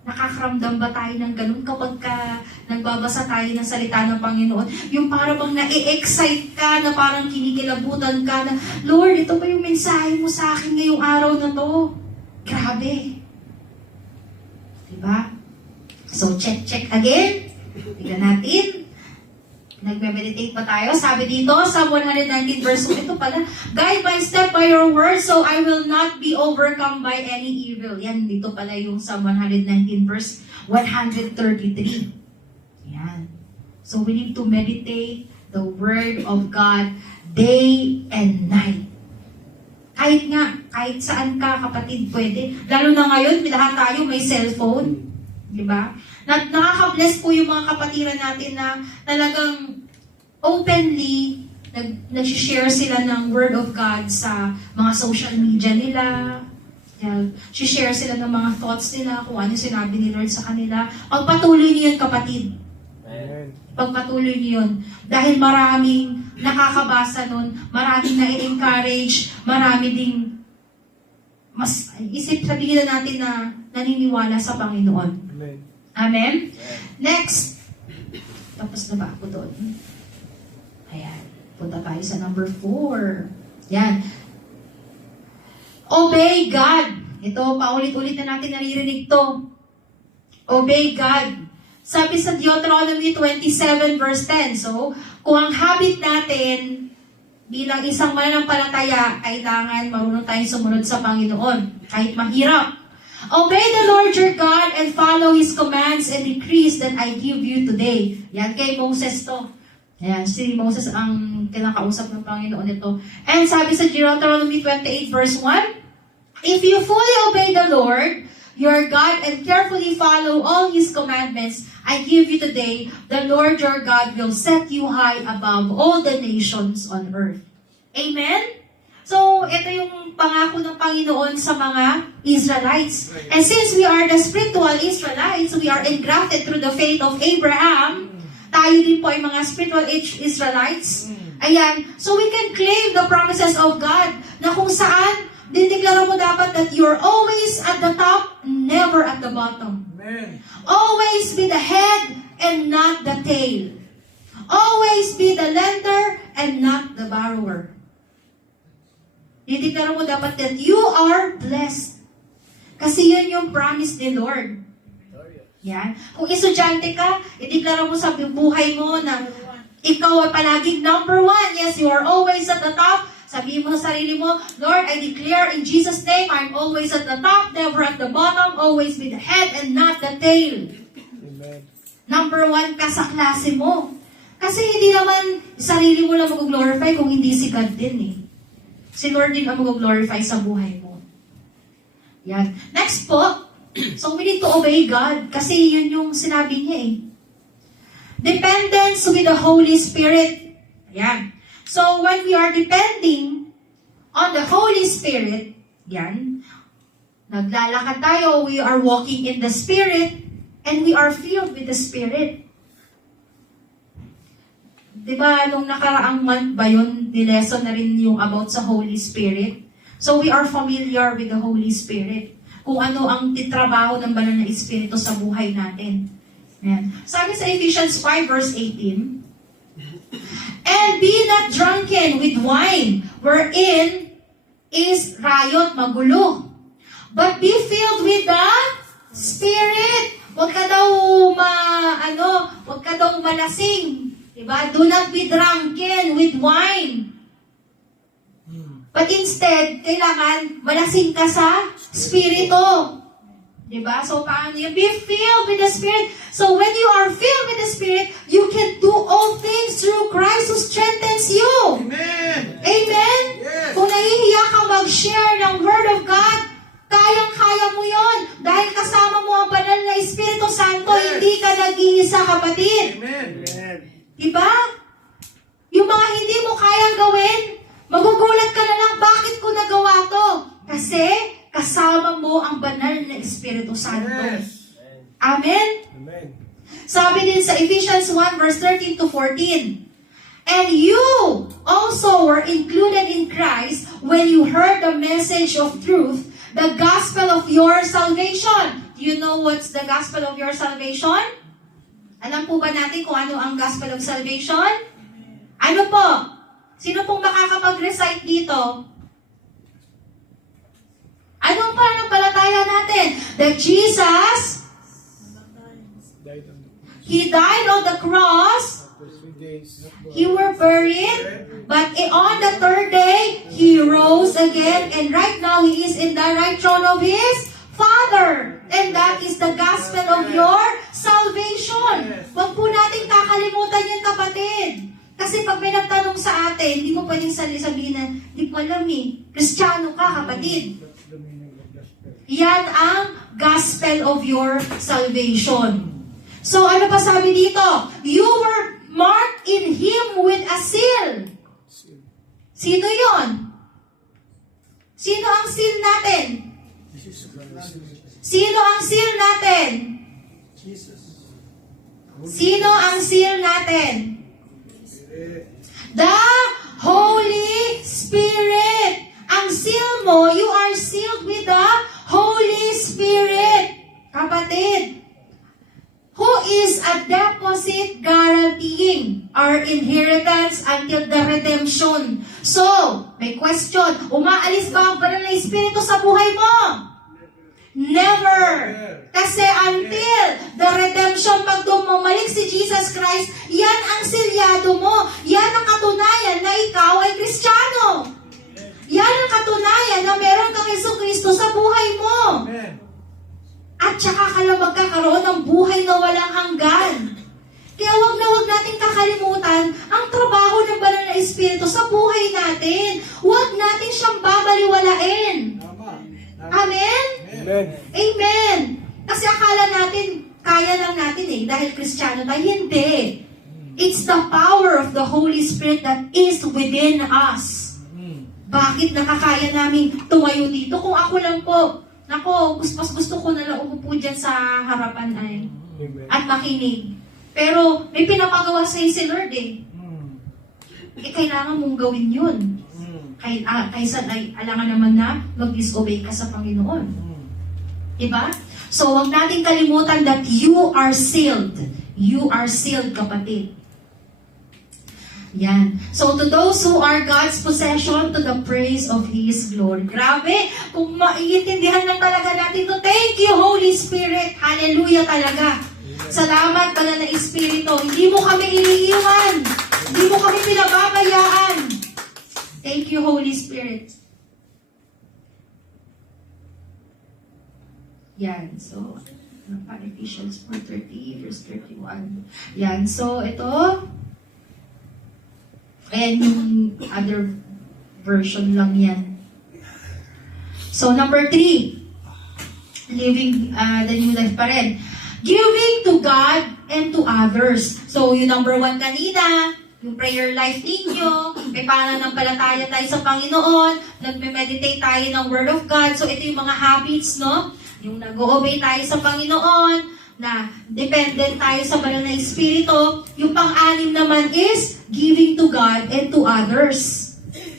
Nakakaramdam ba tayo ng ganun kapag nagbabasa tayo ng salita ng Panginoon? Yung parang bang na-excite ka, na parang kinikilabutan ka na, Lord, ito ba yung mensahe mo sa akin ngayong araw na to? Grabe. Diba? So, check again. Tignan natin. Nagme-meditate pa tayo. Sabi dito, Psalm 119 verse 2, ito pala, guide my step by your word so I will not be overcome by any evil. Yan, dito pala yung Psalm 119 verse 133. Yan. So, we need to meditate the word of God day and night. Kahit saan ka, kapatid, pwede. Lalo na ngayon, lahat tayo may cellphone. Diba? Nakaka-bless po yung mga kapatiran natin na talagang openly nag-share sila ng Word of God sa mga social media nila. Share sila ng mga thoughts nila, kung ano sinabi ni Lord sa kanila. Pagpatuloy niyo yun, kapatid. Pagpatuloy niyo yun. Dahil maraming nakakabasa nun, maraming na-encourage, marami ding mas sabihin na natin na naniniwala sa Panginoon. Amen. Amen? Next. Tapos na ba ako doon? Ayan. Punta tayo sa number 4. Yan. Obey God. Ito, paulit-ulit na natin naririnig to. Obey God. Sabi sa Deuteronomy 27 verse 10. So, kung ang habit natin bilang isang mananampalataya, kailangan marunong tayong sumunod sa Panginoon. Kahit mahirap. Obey the Lord your God and follow His commands and decrees that I give you today. Yan kay Moses to. Yan, si Moses ang kinakausap ng Panginoon nito. And sabi sa Deuteronomy 28 verse 1, if you fully obey the Lord your God and carefully follow all His commandments I give you today, the Lord your God will set you high above all the nations on earth. Amen? So, ito yung pangako ng Panginoon sa mga Israelites. And since we are the spiritual Israelites, we are engrafted through the faith of Abraham, tayo din po ay mga spiritual Israelites. Ayan. So, we can claim the promises of God na kung saan, dideklara mo dapat that you're always at the top, never at the bottom. Amen. Always be the head and not the tail. Always be the lender and not the borrower. Dideklara mo dapat that you are blessed. Kasi yun yung promise ni Lord. Yan. Kung estudyante ka, ideklara mo sa buhay mo na ikaw ay palaging number 1. Yes, you are always at the top. Sabihin mo sa sarili mo, Lord, I declare in Jesus' name, I'm always at the top, never at the bottom, always be the head and not the tail. Amen. Number 1 ka sa klase mo. Kasi hindi naman sarili mo lang mag-glorify kung hindi si God din eh. Si Lord din ang mag-glorify sa buhay mo. Yan. Next po, so we need to obey God kasi yun yung sinabi niya eh. Dependence with the Holy Spirit. Yan. So, when we are depending on the Holy Spirit, yan, naglalakad tayo, we are walking in the Spirit, and we are filled with the Spirit. di ba, nung nakaraang month ba yun, nileson na rin yung about sa Holy Spirit. So we are familiar with the Holy Spirit. Kung ano ang titrabaho ng banal na Espiritu sa buhay natin. Ayan. Sabi sa Ephesians 5 verse 18, and be not drunken with wine, wherein is riot, magulo. But be filled with the Spirit. Huwag ka daw huwag ka daw malasing. Diba? Do not be drunken with wine. But instead, kailangan malasing ka sa Spirito. Diba? So, paano yun? Be filled with the Spirit. So, when you are filled with the Spirit, you can do all things through Christ who strengthens you. Amen. Amen? Yes. Kung nahihiya kang mag-share ng Word of God, kayang-kaya mo yon. Dahil kasama mo ang banal na Espiritu Santo, Yes. hindi ka nag-iisa, kapatid. Amen. Amen. Diba? Yung mga hindi mo kayang gawin, magugulat ka na lang, bakit ko nagawa to? Kasi, kasama mo ang banal na Espiritu Santo. Yes. Amen? Amen. Sabi din sa Ephesians 1 verse 13 to 14, and you also were included in Christ when you heard the message of truth, the gospel of your salvation. Do you know what's the gospel of your salvation? Alam po ba natin kung ano ang gospel of salvation? Ano po? Sino pong makakapag-recite dito? Anong pananampalataya natin? That Jesus, He died on the cross, After 3 days. He were buried, but on the third day, He rose again, and right now He is in the right throne of His Father. And that is the gospel of your salvation. Huwag po natin kakalimutan yan, kapatid. Kasi pag may nagtanong sa atin, hindi mo pwedeng sabihin na, di ko alam eh, Kristiyano ka, kapatid. Yan ang gospel of your salvation. So, ano pa sabi dito? You were marked in Him with a seal. Sino yon? Sino ang seal natin? Sino ang seal natin? Sino ang seal natin? The Holy Spirit. Ang seal mo, you are sealed with the Holy Spirit. Kapatid, who is a deposit guaranteeing our inheritance until the redemption. So, may question, umaalis ba ang banal na Espiritu sa buhay mo? Never. Kasi until the redemption, pag dumamalik si Jesus Christ, yan ang silyado mo. Yan ang katunayan na ikaw ay Kristiyano. Yan ang katunayan na meron kang Jesucristo sa buhay mo. Amen. At saka ka lang magkakaroon ng buhay na walang hanggan. Kaya wag na wag natin kakalimutan ang trabaho ng banal na Espiritu sa buhay natin. Wag natin siyang babaliwalain. Tama. Amen? Amen. Amen. Kasi akala natin, kaya lang natin dahil Kristiyano tayo. Hindi. It's the power of the Holy Spirit that is within us. Bakit nakakaya namin tumayo dito? Kung ako lang po, gusto ko na lang umupo dyan sa harapan Amen. at makinig. Pero may pinapagawa sa'yo si Lord kailangan mong gawin yun. Kaysa alangan naman na mag-disobey ka sa Panginoon. Diba? So, huwag natin kalimutan that you are sealed. You are sealed, kapatid. Yan. So, to those who are God's possession, to the praise of His glory. Grabe! Kung maiintindihan lang talaga natin to, thank you, Holy Spirit. Hallelujah talaga. Salamat, banal na Espiritu. Hindi mo kami iniiwan. Hindi mo kami pinababayaan. Thank you, Holy Spirit. Yan. So, Ephesians 4:30, verse 31. Yan. So, ito. And yung other version lang yan. So, number 3. Living the new life pa rin. Giving to God and to others. So, yung number 1 kanina, yung prayer life ninyo, may pananampalataya tayo sa Panginoon, nagme-meditate tayo ng Word of God. So, ito yung mga habits, no? Yung nag-o-obey tayo sa Panginoon, na dependent tayo sa banal na Espiritu. Yung pang-anim naman is giving to God and to others.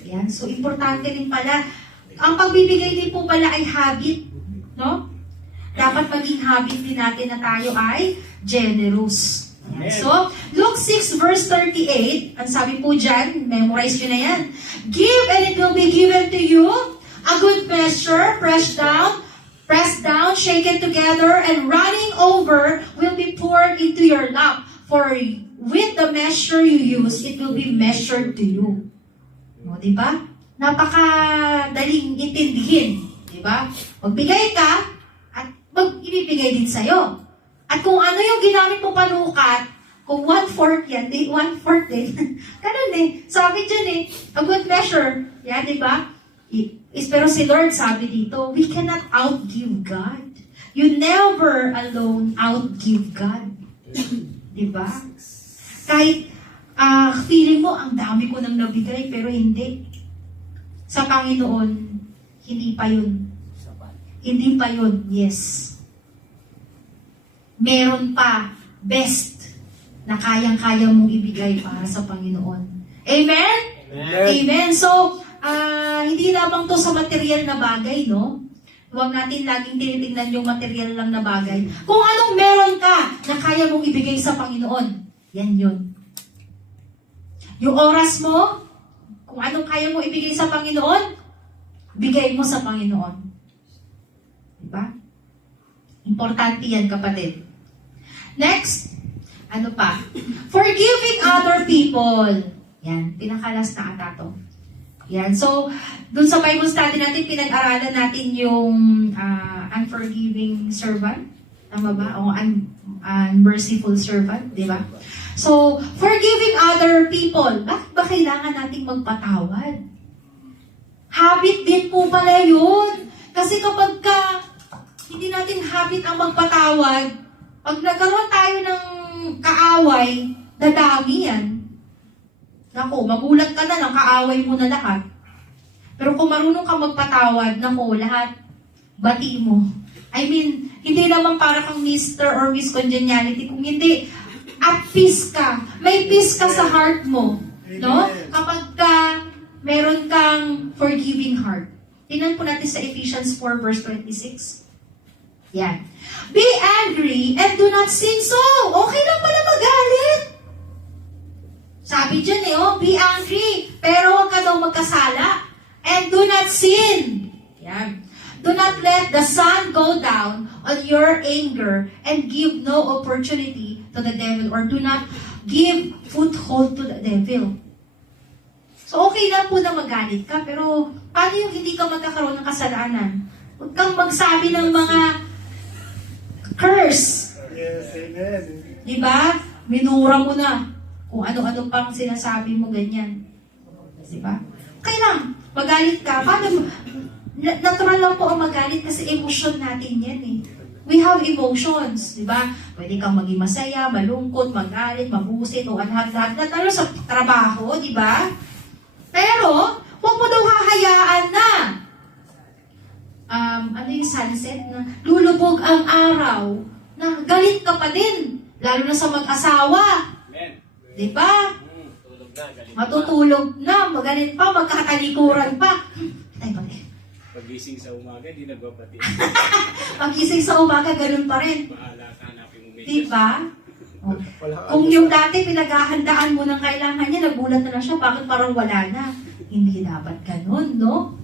Yan. So, importante din pala. Ang pagbibigay din po pala ay habit. No? Dapat maging habit din natin na tayo ay generous. Yan. So, Luke 6 verse 38, ang sabi po dyan, memorize nyo na yan. Give and it will be given to you, a good measure, pressed down, shaken together, and running over will be poured into your lap. For with the measure you use, it will be measured to you. O, diba? Napakadaling intindihin. Diba? Magbigay ka, at ibibigay din sa'yo. At kung ano yung ginamit mo panukat, kung 1/4 yan, 1/4 din. Ganun eh. Sabi dyan a good measure. Yan, diba? Pero si Lord sabi dito, we cannot outgive God. You never alone outgive God. Diba? Kahit feeling mo, ang dami ko nang nabigay, pero hindi. Sa Panginoon, hindi pa yun. Hindi pa yun, yes. Meron pa, best, na kayang-kaya mong ibigay para sa Panginoon. Amen? Amen. So, hindi lamang to sa material na bagay, no? Huwag natin laging tinitingnan yung material lang na bagay. Kung anong meron ka na kaya mong ibigay sa Panginoon, yan yun. Yung oras mo, kung anong kaya mong ibigay sa Panginoon, bigay mo sa Panginoon. Diba? Importante yan, kapatid. Next, ano pa? Forgiving other people. Yan, pinakalas na ata to. Yan. So, dun sa Bible study natin, pinag-aralan natin yung unforgiving servant. Tama ba? O unmerciful servant. Di ba? So, forgiving other people. Bakit ba kailangan nating magpatawad? Habit din po pala yun. Kasi kapag hindi natin habit ang magpatawad, pag nagkaroon tayo ng kaaway, dadami yan. Naku, magulat ka na lang, kaaway mo na lahat. Pero kung marunong ka magpatawad, naku, lahat, bati mo. I mean, hindi naman para kang Mr. or Miss Congeniality. Kung hindi, at peace ka. May peace ka sa heart mo. No? Kapag meron kang forgiving heart. Tingnan po natin sa Ephesians 4 verse 26. Yan. Be angry and do not sin so. Okay lang pala magalit. Sabi dyan be angry, pero huwag ka daw magkasala. And do not sin. Yan. Do not let the sun go down on your anger and give no opportunity to the devil, or do not give foothold to the devil. So okay lang po na magalit ka, pero paano yung hindi ka magkakaroon ng kasalanan? Huwag kang magsabi ng mga curse. Yes, amen. Diba? Minura mo na. Kung ano-ano pang sinasabi mo, ganyan. Diba? Okay lang, magalit ka. Paano? Natural lang po ang magalit kasi emotion natin yan eh. We have emotions, diba? Pwede kang maging masaya, malungkot, magalit, mabusit, o lahat-lahat. Natalo sa trabaho, diba? Pero, huwag mo daw hahayaan na. Ano yung sunset na lulubog ang araw na galit ka pa din. Lalo na sa mag-asawa. Diba? Matutulog na, magalit pa, magkatalikuran pa. Ay, bakit? Pagising sa umaga, di nagbabati. Pagising sa umaga, ganun pa rin. Bahala ka, hanapin mo medyo. Diba? Oh. Kung yung dati pinaghahandaan mo ng kailangan niya, nagulat na siya, bakit parang wala na? Hindi dapat ganun, no?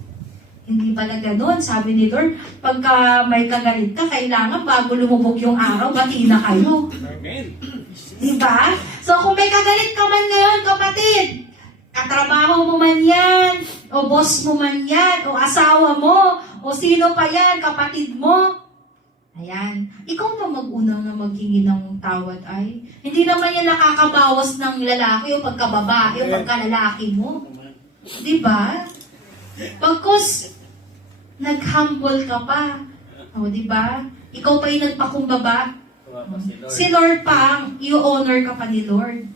Hindi pala ganun. Sabi ni Lord, pagka may kagalit ka, kailangan bago lumubog yung araw, bati na kayo. Amen. Diba? So kung may kagalit ka man ngayon, kapatid, katrabaho mo man yan, o boss mo man yan, o asawa mo, o sino pa yan, kapatid mo, ayan, ikaw na mag-una na maghingi ng tawad ay, hindi naman yan nakakabawas ng lalaki o pagkababae o pagkalalaki mo. Diba? Pagkos, nag-humble ka pa. O, diba? Ikaw pa yung nagpakumbaba. Si Lord pa, i-honor ka pa ni Lord.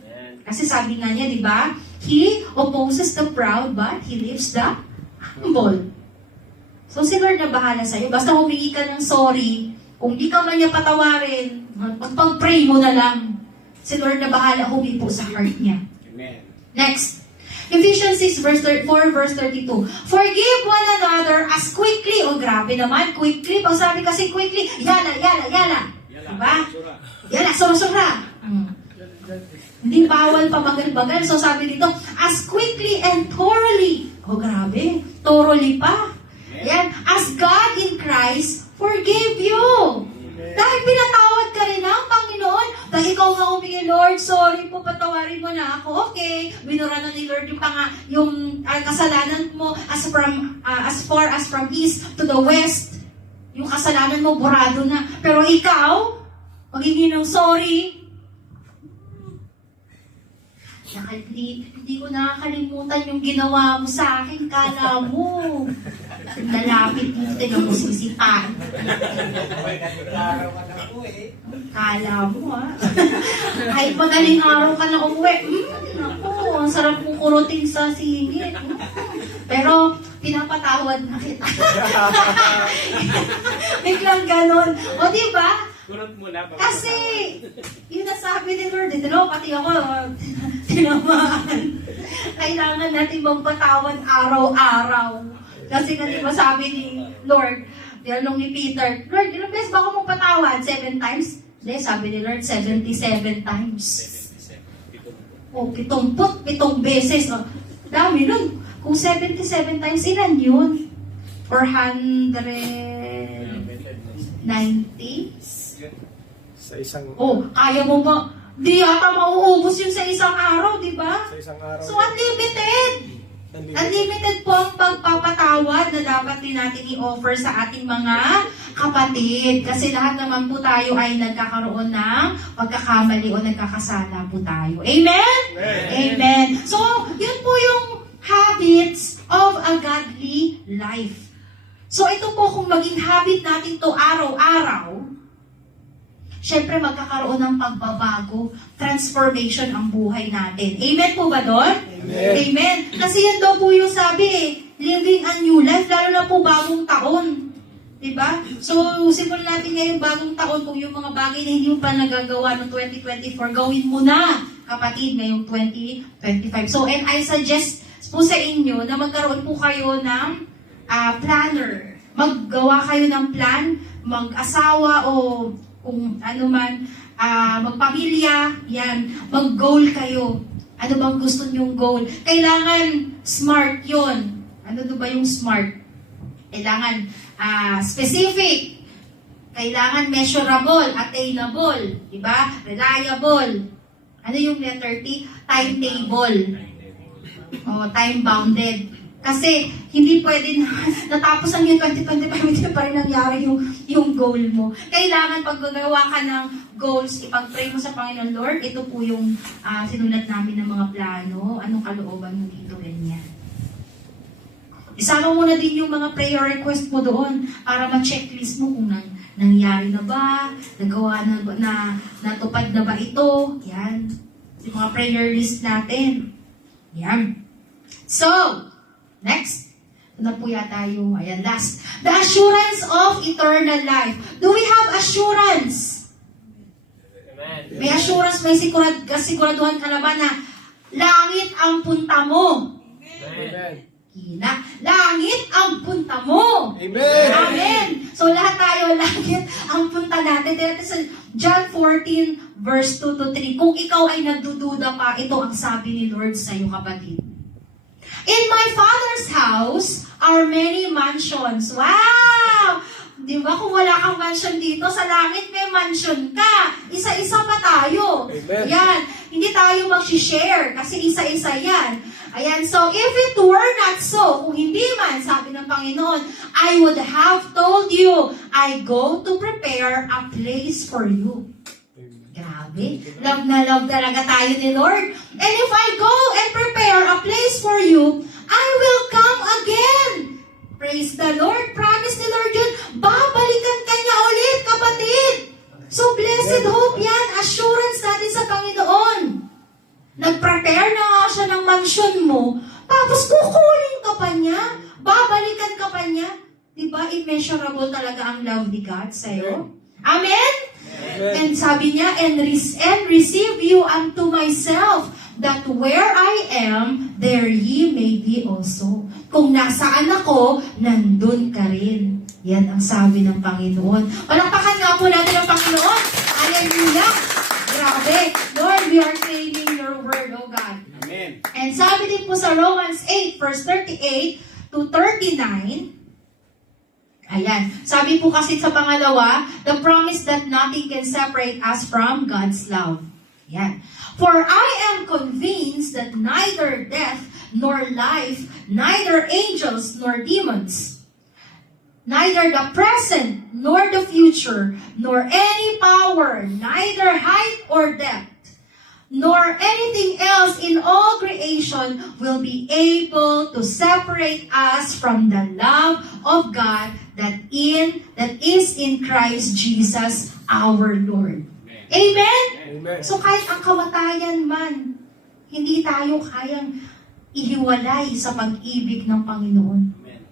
Kasi sabi nga niya, di ba? He opposes the proud, but He lifts the humble. So si Lord na bahala sa'yo. Basta humingi ka ng sorry. Kung di ka man niya patawarin, Pag-pray mo na lang. Si Lord na bahala humipo sa heart niya. Amen. Next. Ephesians 6 verse 32. Forgive one another as quickly. O grabe naman, quickly. Pag sabi kasi quickly, yala. Yala. Diba? Sura. Yala, sura-sura. Hindi bawal pa bagal-bagal. So sabi dito, as quickly and thoroughly. O grabe, thoroughly pa. Yan, as God in Christ forgave you. Dahil pinatawad ka rin ng Panginoon. Dahil ikaw nga humingi, Lord, sorry po, patawarin mo na ako. Okay, binura na ni Lord yung kasalanan mo as far as from east to the west. Yung kasalanan mo, burado na. Pero ikaw, magiging ng sorry. Hindi ko nakakalimutan yung ginawa mo sa akin. Kala mo. Nalapit mo, tinang mo sisipan. Kala mo, ha? Kahit madaling araw ka na umuwi. Naku, ang sarap mong kurutin sa singit. Pero, pinapatawad na kita. Biglang ganon. O, diba? Kurot mo na. Kasi, yun nasabi ni Lord, pati ako, tinamaan. Kailangan natin magpatawad araw-araw. Kasi nga diba sabi ni Lord, dialong ni Peter, Lord, ilang beses ba ako magpatawad? 7 times? Hindi, sabi ni Lord, 77 times. 77. O, 77 beses. O, dami nun. Kung 77 times, ilan yun? 490? Sa isang Kaya mo ba? Di yata mauubos yun sa isang araw, di ba? sa isang araw. So, unlimited! Unlimited po ang pagpapatawad na dapat din natin i-offer sa ating mga kapatid. Kasi lahat naman po tayo ay nagkakaroon ng pagkakamali o nagkakasala po tayo. Amen? Amen. So, yun po yung habits of a godly life. So, ito po kung maging habit natin to araw-araw, syempre magkakaroon ng pagbabago, transformation ang buhay natin. Amen po ba doon? Amen. Amen. Kasi yan daw po yung sabi living a new life, lalo na po bagong taon. Diba? So, simulan natin ngayong bagong taon kung yung mga bagay na hindi mo pa nagagawa noong 2024, gawin mo na, kapatid, ngayong 2025. So, and I suggest po sa inyo na magkaroon po kayo ng planner. Maggawa kayo ng plan, mag-asawa o kung ano man, magpamilya, yan, mag-goal kayo. Ano bang gusto niyong goal? Kailangan smart yon. Ano ba yung smart? Kailangan specific. Kailangan measurable, attainable, diba? Reliable. Ano yung letter T? Timetable. O, time-bounded. Kasi, hindi pwede na, natapos ang yung 2025, hindi pa rin nangyari yung goal mo. Kailangan pag gagawa ka ng goals, ipag-pray mo sa Panginoon, Lord, ito po yung sinulat namin ng mga plano, anong kalooban mo dito, ganyan. Isama mo na din yung mga prayer request mo doon para ma-checklist mo kung nangyari na ba, nagawa na natupad na ba ito, yan. Yung mga prayer list natin. Yan. So, next, ito na po yata yung, ayan, last. The assurance of eternal life. Do we have assurance? Amen. May assurance, may siguraduhan ka na ba na langit ang punta mo? Amen. Langit ang punta mo. Amen. Amen. So lahat tayo, langit ang punta natin. Dito sa John 14, verse 2 to 3. Kung ikaw ay nagdududa pa, ito ang sabi ni Lord sa iyo, kapatid. In my Father's house are many mansions. Wow! Di ba kung wala kang mansion dito, sa langit may mansion ka. Isa-isa pa tayo. Amen. Yan. Hindi tayo mag-share kasi isa-isa yan. Ayan. So, if it were not so, kung hindi man, sabi ng Panginoon, I would have told you, I go to prepare a place for you. Grabe. Love na love talaga tayo ni Lord. And if I go and prepare a place for you, I will come again. Praise the Lord. Promise ni Lord yun. Babalikan ka niya ulit, kapatid. So, blessed hope yan. Assurance natin sa Panginoon. Nag-prepare na nga siya ng mansion mo, tapos kukunin ka pa niya. Babalikan ka pa niya. Diba? Immeasurable talaga ang love ni God sa'yo. Amen? And sabi niya, and receive you unto myself, that where I am, there ye may be also. Kung nasaan ako, nandun ka rin. Yan ang sabi ng Panginoon. Palakpakan nga po natin ang Panginoon. Hallelujah! Grabe. Lord, we are claiming your word, oh God. Amen. And sabi din po sa Romans 8, verse 38 to 39, ayan, sabi po kasi sa pangalawa, the promise that nothing can separate us from God's love. Ayan. For I am convinced that neither death nor life, neither angels nor demons, neither the present nor the future, nor any power, neither height or depth, nor anything else in all creation will be able to separate us from the love of God that is in Christ Jesus our Lord. Amen? Amen. So kahit ang kamatayan man, hindi tayo kayang ihiwalay sa pag-ibig ng Panginoon. Amen.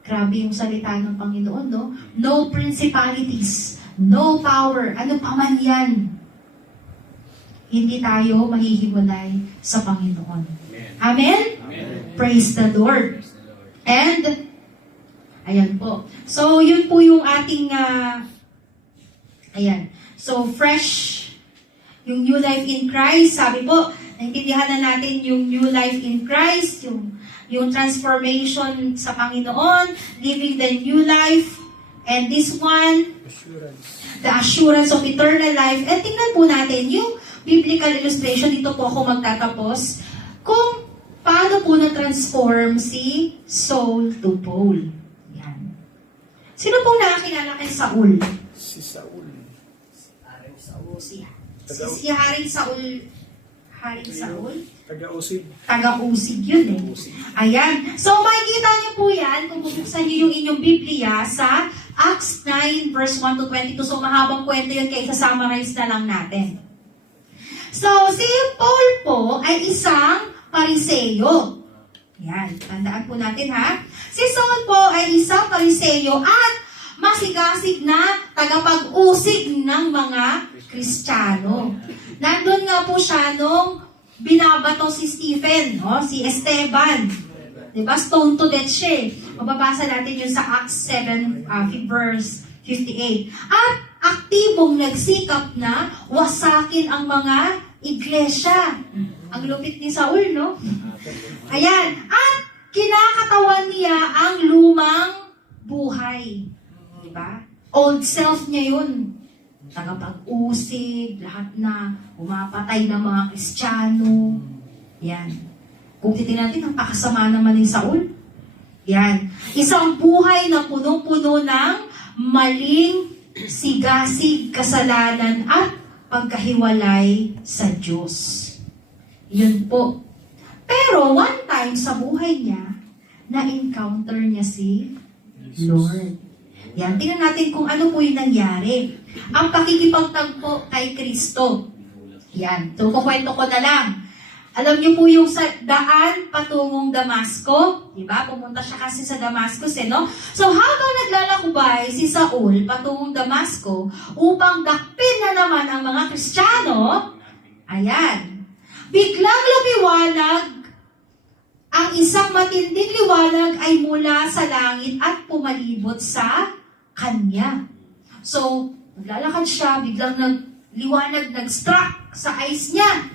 Grabe yung salita ng Panginoon, no? No principalities, no power, ano pa man yan. Hindi tayo mahihiwalay sa Panginoon. Amen. Amen? Amen. Praise the Lord. And, ayan po. So, yun po yung ating, ayan. So, fresh, yung new life in Christ. Sabi po, naintindihan na natin yung new life in Christ, yung transformation sa Panginoon, living the new life, and this one, Assurance. the assurance of eternal life. At tingnan po natin yung biblical illustration. Dito po ako magtatapos. Kung paano po na-transform si Saul to Paul. Yan. Sino pong nakakilala kay Saul? Si Saul. Si Taga- Haring Saul. Haring Saul? Taga-usig. Taga-usig yun eh. Ayan. So, makikita niyo po yan kung bubuksan niyo yung inyong Biblia sa Acts 9 verse 1 to 22. So, mahabang kwento yun kaya summarize na lang natin. So, si Paul po ay isang Pariseyo. Yan. Tandaan po natin ha. Si Saul po ay isang Pariseyo at masigasig na tagapag-usig ng mga Kristiyano. Nandun nga po siya nung binabato si Stephen, si Esteban. Diba? Stone to death siya. Mababasa natin yun sa Acts 7, verse 58. At aktibong nagsikap na wasakin ang mga iglesia. Ang lupit ni Saul, no? Ayan. At kinakatawan niya ang lumang buhay. Diba? Old self niya yun. Tagapag-usig, lahat na umapatay ng mga Kristiyano. Yan. Kung titignan natin, ang pakasama naman ni Saul. Yan. Isang buhay na punong-puno ng maling sigasig, kasalanan at pagkahiwalay sa Diyos. Yun po. Pero one time sa buhay niya, na-encounter niya si Lord. Yan, tingnan natin kung ano po yung nangyari. Ang pakikipagtagpo kay Kristo. Yan, so kukwento ko na lang. Alam niyo po yung sa daan patungong Damasco, di ba? Pumunta siya kasi sa Damascus, no? So habang naglalakbay si Saul patungong Damasco upang dakpin na naman ang mga Kristiyano, ayan, biglang lumiwanag. Ang isang matinding liwanag ay mula sa langit at pumalibot sa kanya. So, naglalakad siya, biglang liwanag nag-struck sa eyes niya.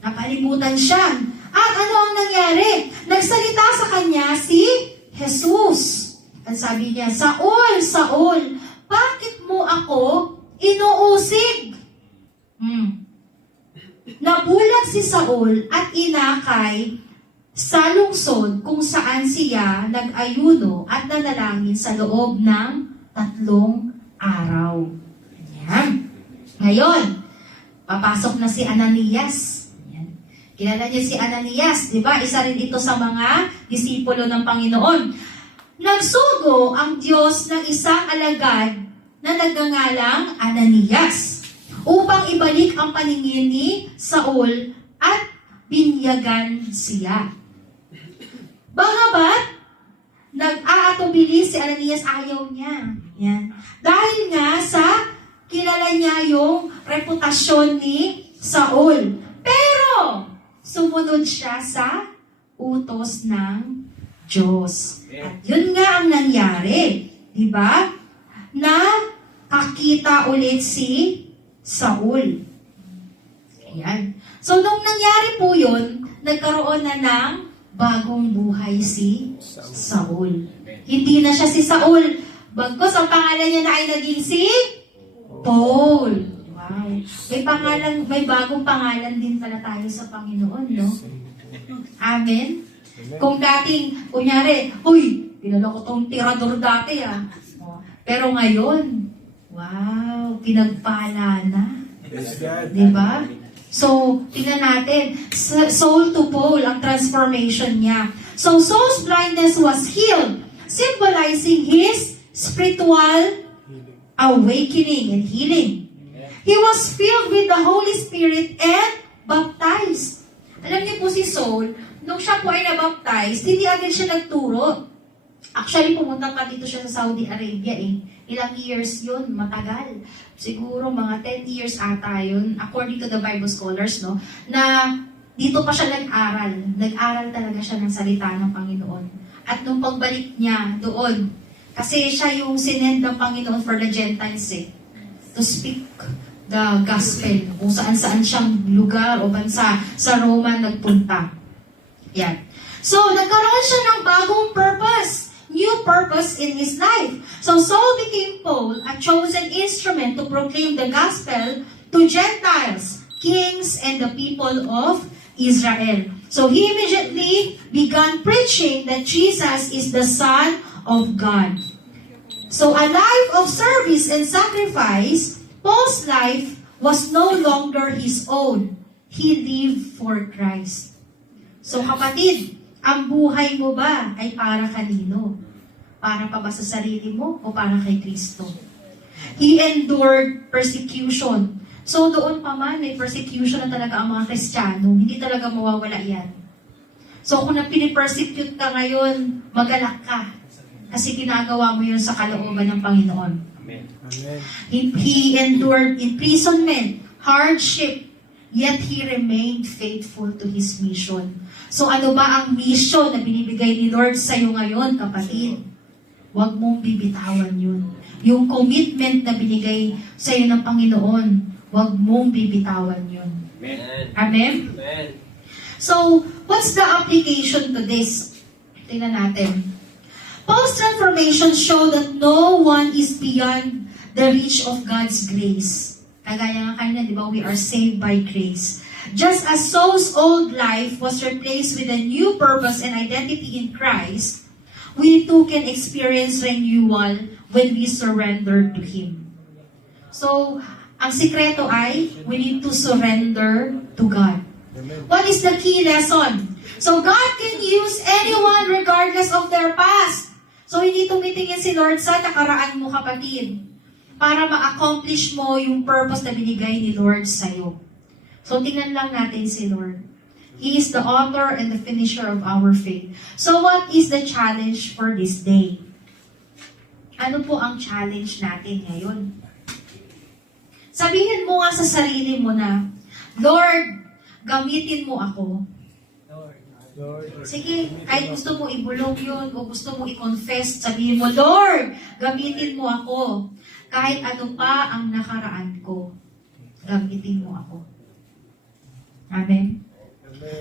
Napalimutan siya. At ano ang nangyari? Nagsalita sa kanya si Jesus. Ang sabi niya, Saul, Saul, bakit mo ako inuusig? Nabulag si Saul at inakay sa lungsod kung saan siya nag-ayuno at nanalangin sa loob ng 3 araw. Ayan. Ngayon, papasok na si Ananias. Ayan. Kilala niyo si Ananias, di ba? Isa rin ito sa mga disipulo ng Panginoon. Nagsugo ang Diyos ng isang alagad na nagngangalang Ananias upang ibalik ang paningin ni Saul at binyagan siya. Bagamat nag-aatubili si Ananias, ayaw niya. Yan. Dahil nga sa kilala niya yung reputasyon ni Saul. Pero, sumunod siya sa utos ng Diyos. At yun nga ang nangyari. Diba? Na kakita ulit si Saul. Ayan. So, nung nangyari po yun, nagkaroon na ng bagong buhay si Saul. Hindi na siya si Saul. Bagkus, ang pangalan niya na ay naging si Paul. Wow. May bagong pangalan din pala tayo sa Panginoon, no? Amen? Kung dating, kunyari, uy, pinala ko tong tirador dati, ah. Pero ngayon, wow, pinagpala na. Diba? So, tingnan natin, soul to Paul, ang transformation niya. So, Saul's blindness was healed, symbolizing his spiritual awakening and healing. He was filled with the Holy Spirit and baptized. Alam niyo po si Saul, nung siya po ay nabaptized, hindi agad siya nagturo. Actually, pumunta pa dito siya sa Saudi Arabia eh. Ilang years yun, matagal. Siguro mga 10 years ata yun, according to the Bible scholars, no, na dito pa siya nag-aral. Nag-aral talaga siya ng salita ng Panginoon. At nung pagbalik niya doon, kasi siya yung sinend ng Panginoon for the Gentiles eh, to speak the gospel, kung saan-saan siyang lugar o bansa sa Roma nagpunta. Yan. So, nagkaroon siya ng bagong purpose. New purpose in his life. So Saul became Paul, a chosen instrument to proclaim the gospel to Gentiles, kings, and the people of Israel. So he immediately began preaching that Jesus is the Son of God. So a life of service and sacrifice, Paul's life was no longer his own. He lived for Christ. So kapatid, ang buhay mo ba ay para kanino? Para pa ba sa sarili mo o para kay Kristo? He endured persecution. So doon pa man, may persecution na talaga ang mga Kristiyano. Hindi talaga mawawala yan. So kung pinipersecute ka ngayon, magalak ka. Kasi ginagawa mo yun sa kalooban ng Panginoon. Amen. He endured imprisonment, hardship, yet he remained faithful to his mission. So ano ba ang mission na binibigay ni Lord sa iyo ngayon, kapatid? Huwag mong bibitawan yun. Yung commitment na binigay sa iyo ng Panginoon, huwag mong bibitawan yun. Amen. Amen? Amen. So, what's the application to this? Tingnan natin. Paul's transformation show that no one is beyond the reach of God's grace. Kagaya nga kanina, di ba, we are saved by grace. Just as Saul's old life was replaced with a new purpose and identity in Christ, we too can experience renewal when we surrender to Him. So, ang sikreto ay, we need to surrender to God. What is the key lesson? So, God can use anyone regardless of their past. So, hindi tumitingin si Lord sa nakaraan mo, kapatid, para ma-accomplish mo yung purpose na binigay ni Lord sa'yo. So, tingnan lang natin si Lord. He is the author and the finisher of our faith. So, what is the challenge for this day? Ano po ang challenge natin ngayon? Sabihin mo nga sa sarili mo na, Lord, gamitin mo ako. Sige, kahit gusto mo ibulong yun o gusto mo i-confess, sabihin mo, Lord, gamitin mo ako. Kahit ano pa ang nakaraan ko, gamitin mo ako. Amen?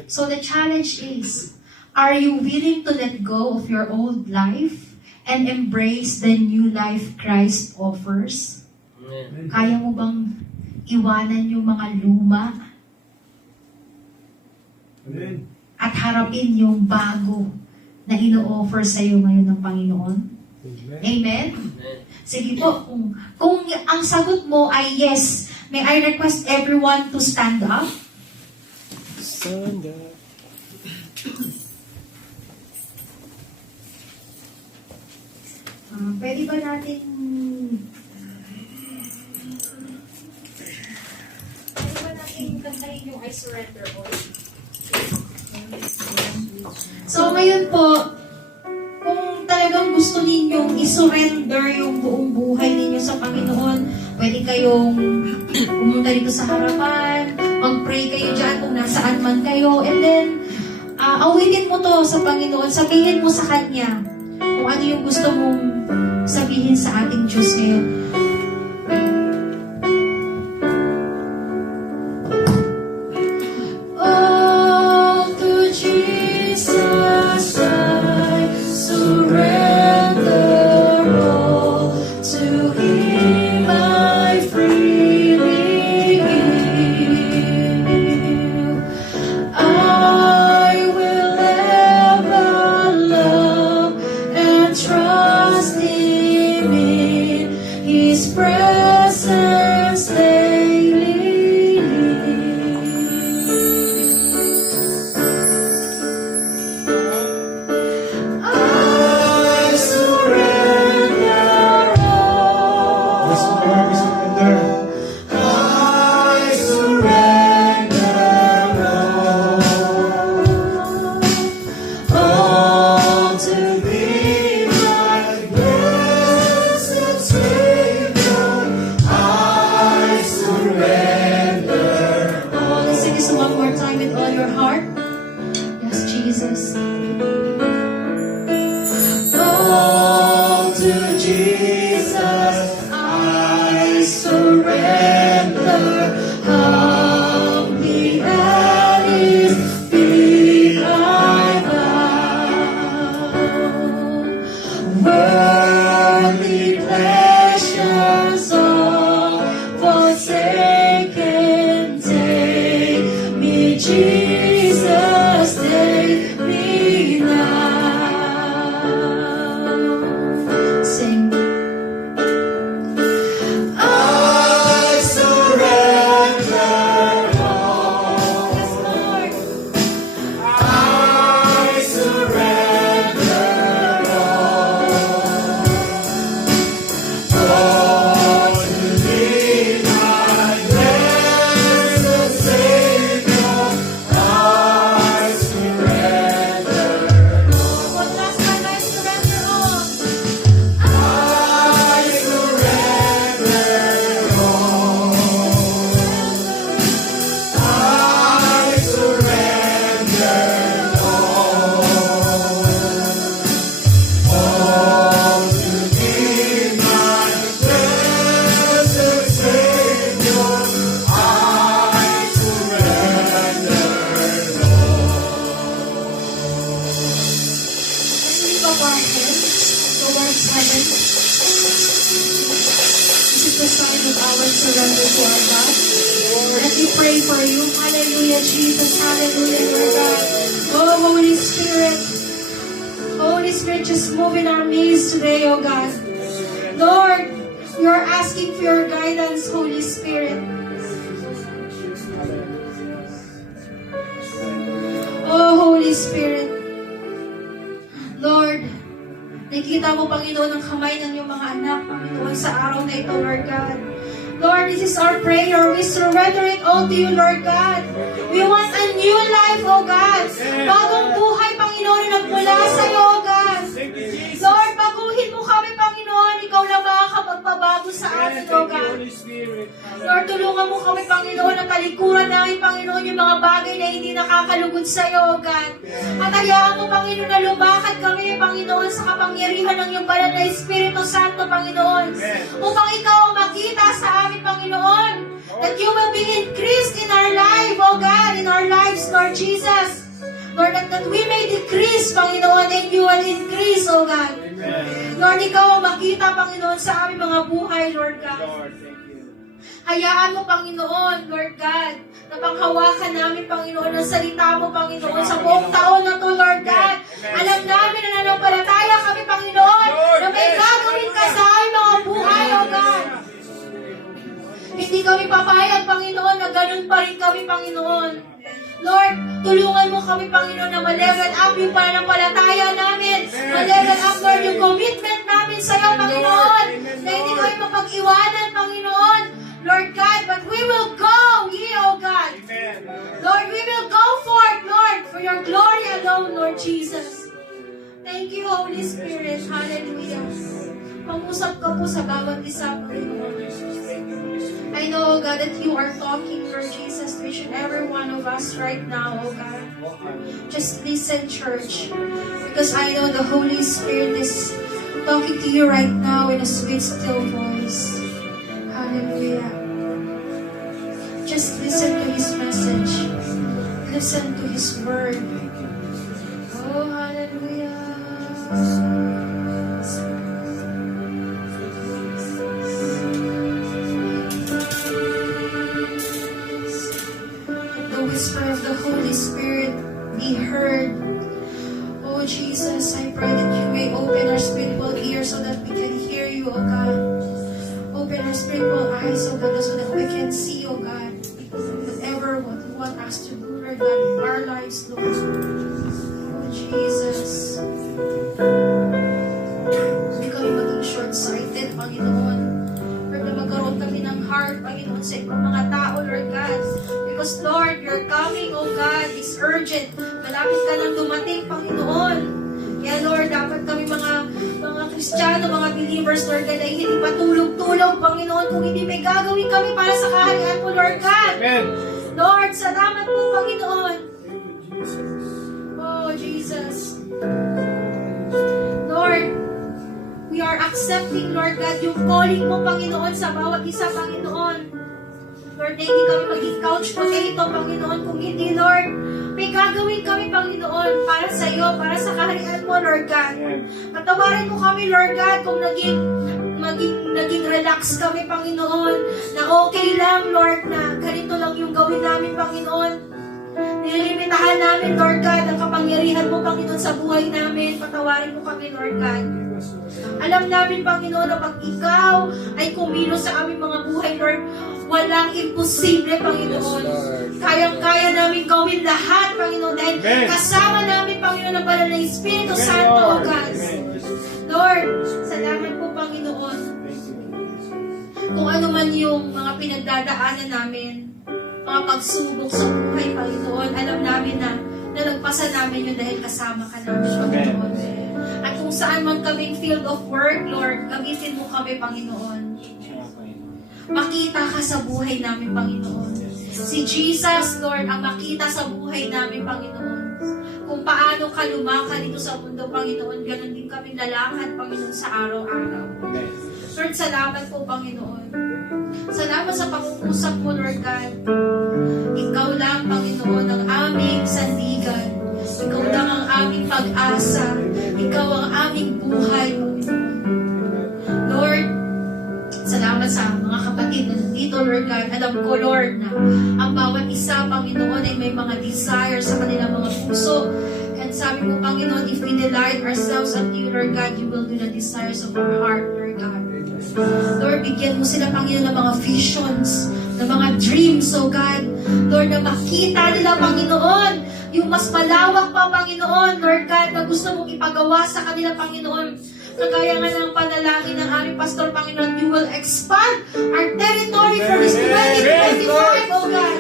So the challenge is, are you willing to let go of your old life and embrace the new life Christ offers? Amen. Kaya mo bang iwanan yung mga luma Amen. at harapin yung bago na ino-offer sa iyo ngayon ng Panginoon? Amen. Amen? Amen. Sige po, kung ang sagot mo ay yes, may I request everyone to stand up? Stand up. Pwede ba natin kantahin yung I surrender all? So ngayon po, kung talagang gusto ninyong i-surrender yung buong buhay ninyo sa Panginoon, Pwede kayong pumunta dito sa harapan, mag-pray kayo dyan kung nasaan man kayo, and then, awitin mo to sa Panginoon, sabihin mo sa Kanya kung ano yung gusto mong sabihin sa ating Diyos ngayon. Oh, to Jesus I surrender all, to Him I freely give. I will ever love and trust Him in His presence daily. I surrender all. Yes, Lord, we surrender. I surrender all to Thee, my blessed Savior. I surrender all. Let's sing this one more time with all your heart. Yes, Jesus. All to Jesus I surrender. Humbly at His feet I bow. Worldly pleasures all forsaken, take me, Jesus, take me now. Sing. I surrender all. Yes, Lord. I surrender all to Thee, my blessed Savior. I surrender all. One last time, I surrender all. I surrender all. I surrender all to Thee, my blessed Savior. I surrender all. Let's lift up our hands towards heaven. This is the sign of our surrender to our God. Let me pray for you. Hallelujah, Jesus. Hallelujah, Lord God. Oh, Holy Spirit. Holy Spirit, just move in our midst today, oh God. Lord, we are asking for your guidance, Holy Spirit. Oh, Holy Spirit. Lord, nakikita mo, Panginoon, ang kamay ng iyong mga anak, Panginoon, sa araw na ito, Lord God. Lord, this is our prayer. We surrender it all to you, Lord God. We want a new life, oh God. Bagong buhay, Panginoon, na nagmula sa iyo, oh God. Lord, baguhin mo kami, Panginoon. Ikaw lang makakapagpabago sa amin, oh God. Lord, tulungan mo kami, Panginoon, ang talikuran namin, Panginoon, yung mga bagay na hindi nakakalugod sa iyo, oh God. At hayaan mo, Panginoon, na lumakad kami, Panginoon, sa kapangyarihan ng iyong banal na Espiritu Santo, Panginoon. Upang ikaw ang makita sa amin, Panginoon, that you will be increased in our life, oh God, in our lives, Lord Jesus. Lord, that we may decrease, Panginoon, and you will increase, oh God. Lord, ikaw ang makita, Panginoon, sa aming mga buhay, Lord God. Hayaan mo, Panginoon, Lord God, na panghawakan namin, Panginoon, ang salita mo, Panginoon, sa buong taon na to, Lord God. Alam namin na nanampalataya kami, Panginoon, na may gagawin ka sa aming mga buhay, oh God. Hindi kami papayag, Panginoon, na ganun pa rin kami, Panginoon. Lord, tulungan mo kami, Panginoon, na ma-level up yung pananampalataya namin. Ma-level up, Lord, yung commitment namin sa iyo, Panginoon. Na hindi kami mapag-iwanan, Panginoon. Lord God, but we will go, ye, O God. Lord, we will go forth, Lord, for your glory alone, Lord Jesus. Thank you, Holy Spirit. Hallelujah. Pangusap ka po sa bawat isa, Panginoon. I know, oh God, that you are talking, Lord Jesus, to each and every one of us right now, oh God. Just listen, church, because I know the Holy Spirit is talking to you right now in a sweet, still voice. Hallelujah. Just listen to His message. Listen to His word. Oh, hallelujah. The whisper of the Holy Spirit be heard. Oh Jesus, I pray that you may open our spiritual ears so that we can hear you, oh God. Open our spiritual eyes, oh God, so that we can see, oh God, whatever what you want us to do, Lord God, in our lives, Lord. Oh Jesus. Hindi kami maging short-sighted, Panginoon. Lord, na magkaroon kami ng heart, Panginoon, sa ibang mga tao, Lord God. Because, Lord, you're coming, oh God, is urgent. Malapit ka nang dumating, Panginoon. Kaya, Lord, dapat kami mga Kristiyano, mga believers, Lord God, ay hindi patulog-tulog, Panginoon, kung hindi may gagawin kami para sa kaharian mo, Lord God. Amen. Lord, salamat po, Panginoon. Oh, Jesus. Lord, we are accepting, Lord God, yung calling mo, Panginoon, sa bawat isa, Panginoon. Lord, na hindi kami maging couch potato, Panginoon. Kung hindi, Lord, may gagawin kami, Panginoon, para sa iyo, para sa kaharian mo, Lord God. Patawarin mo kami, Lord God, kung naging relax kami, Panginoon, na okay lang, Lord, na ganito lang yung gawin namin, Panginoon. Nilimitahan namin, Lord God, ang kapangyarihan mo, Panginoon, sa buhay namin. Patawarin mo kami, Lord God. Alam namin, Panginoon, na pag ikaw ay kumilos sa aming mga buhay, Lord, walang imposible, Panginoon. Kayang-kaya namin gawin lahat, Panginoon, dahil kasama namin, Panginoon, ang banal na Espiritu Santo, O God. Lord, salamat po, Panginoon. Kung ano man yung mga pinagdadaanan namin, mga pagsubok sa buhay, Panginoon, alam namin na nalagpasan namin yun dahil kasama ka namin, Panginoon. At kung saan man kaming field of work, Lord, gamitin mo kami, Panginoon. Makita ka sa buhay namin, Panginoon. Si Jesus, Lord, ang makita sa buhay namin, Panginoon. Kung paano ka lumakad dito sa mundo, Panginoon, ganun din kami lalakad, Panginoon, sa araw-araw. Lord, salamat po, Panginoon. Salamat sa pag-uusap mo, Lord God. Ikaw lang, Panginoon, ang aming sandigan. Ikaw lang ang aming pag-asa. Ikaw ang aming buhay, Panginoon. Lord, salamat sa mga kapatid na nandito, Lord God. Alam ko, Lord, na ang bawat isa, Panginoon, ay may mga desire sa kanilang mga puso. And sabi mo, Panginoon, if we delight ourselves unto you, Lord God, you will do the desires of our heart, Lord God. Lord, bigyan mo sila, Panginoon, ng mga visions, ng mga dreams, oh God. Lord, na makita nila, Panginoon, yung mas malawak pa, Panginoon, Lord God, na gusto mong ipagawa sa kanila, Panginoon. Kagaya nga ng panalangin ng aming pastor, Panginoon, you will expand our territory for this 2025, oh God.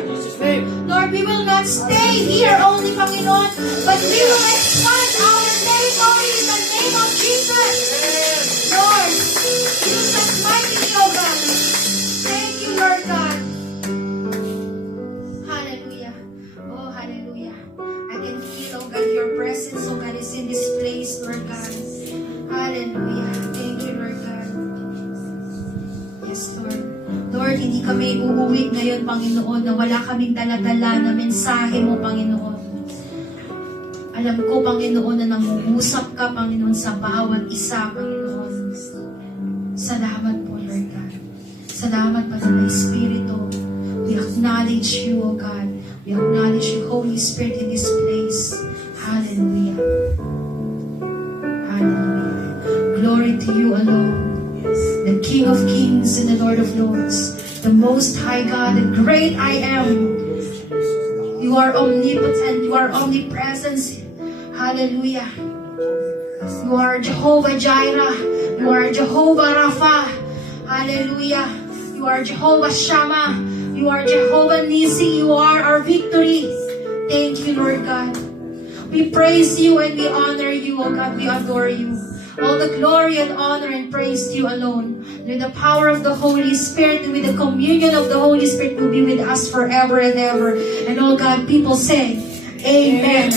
Lord, we will not stay here only, Panginoon, but we will expand our territory in the name of Jesus. Lord, use us mightily, oh God. Thank you, Lord God. Hallelujah. Oh, hallelujah. I can feel, oh God, your presence, oh God, is in this place, Lord God. Hallelujah. Thank you, Lord God. Yes, Lord. Lord, hindi kami uuwi ngayon, Panginoon, na wala kaming dala-dala na mensahe mo, Panginoon. Alam ko, Panginoon, na nangungusap ka, Panginoon, sa bawat isa, Panginoon. Salamat po, Lord God. Salamat pa sa Espiritu. We acknowledge you, O God. We acknowledge you, Holy Spirit, in this place. Hallelujah. Hallelujah. Glory to you alone, the King of Kings and the Lord of Lords, the Most High God, the great I am. You are omnipotent, you are omnipresent. Hallelujah. You are Jehovah Jireh, you are Jehovah Rapha. Hallelujah. You are Jehovah Shammah, you are Jehovah Nissi, you are our victory. Thank you, Lord God. We praise you and we honor you, O God. We adore you. All the glory and honor and praise to you alone. With the power of the Holy Spirit and with the communion of the Holy Spirit will be with us forever and ever. And all God people say, Amen.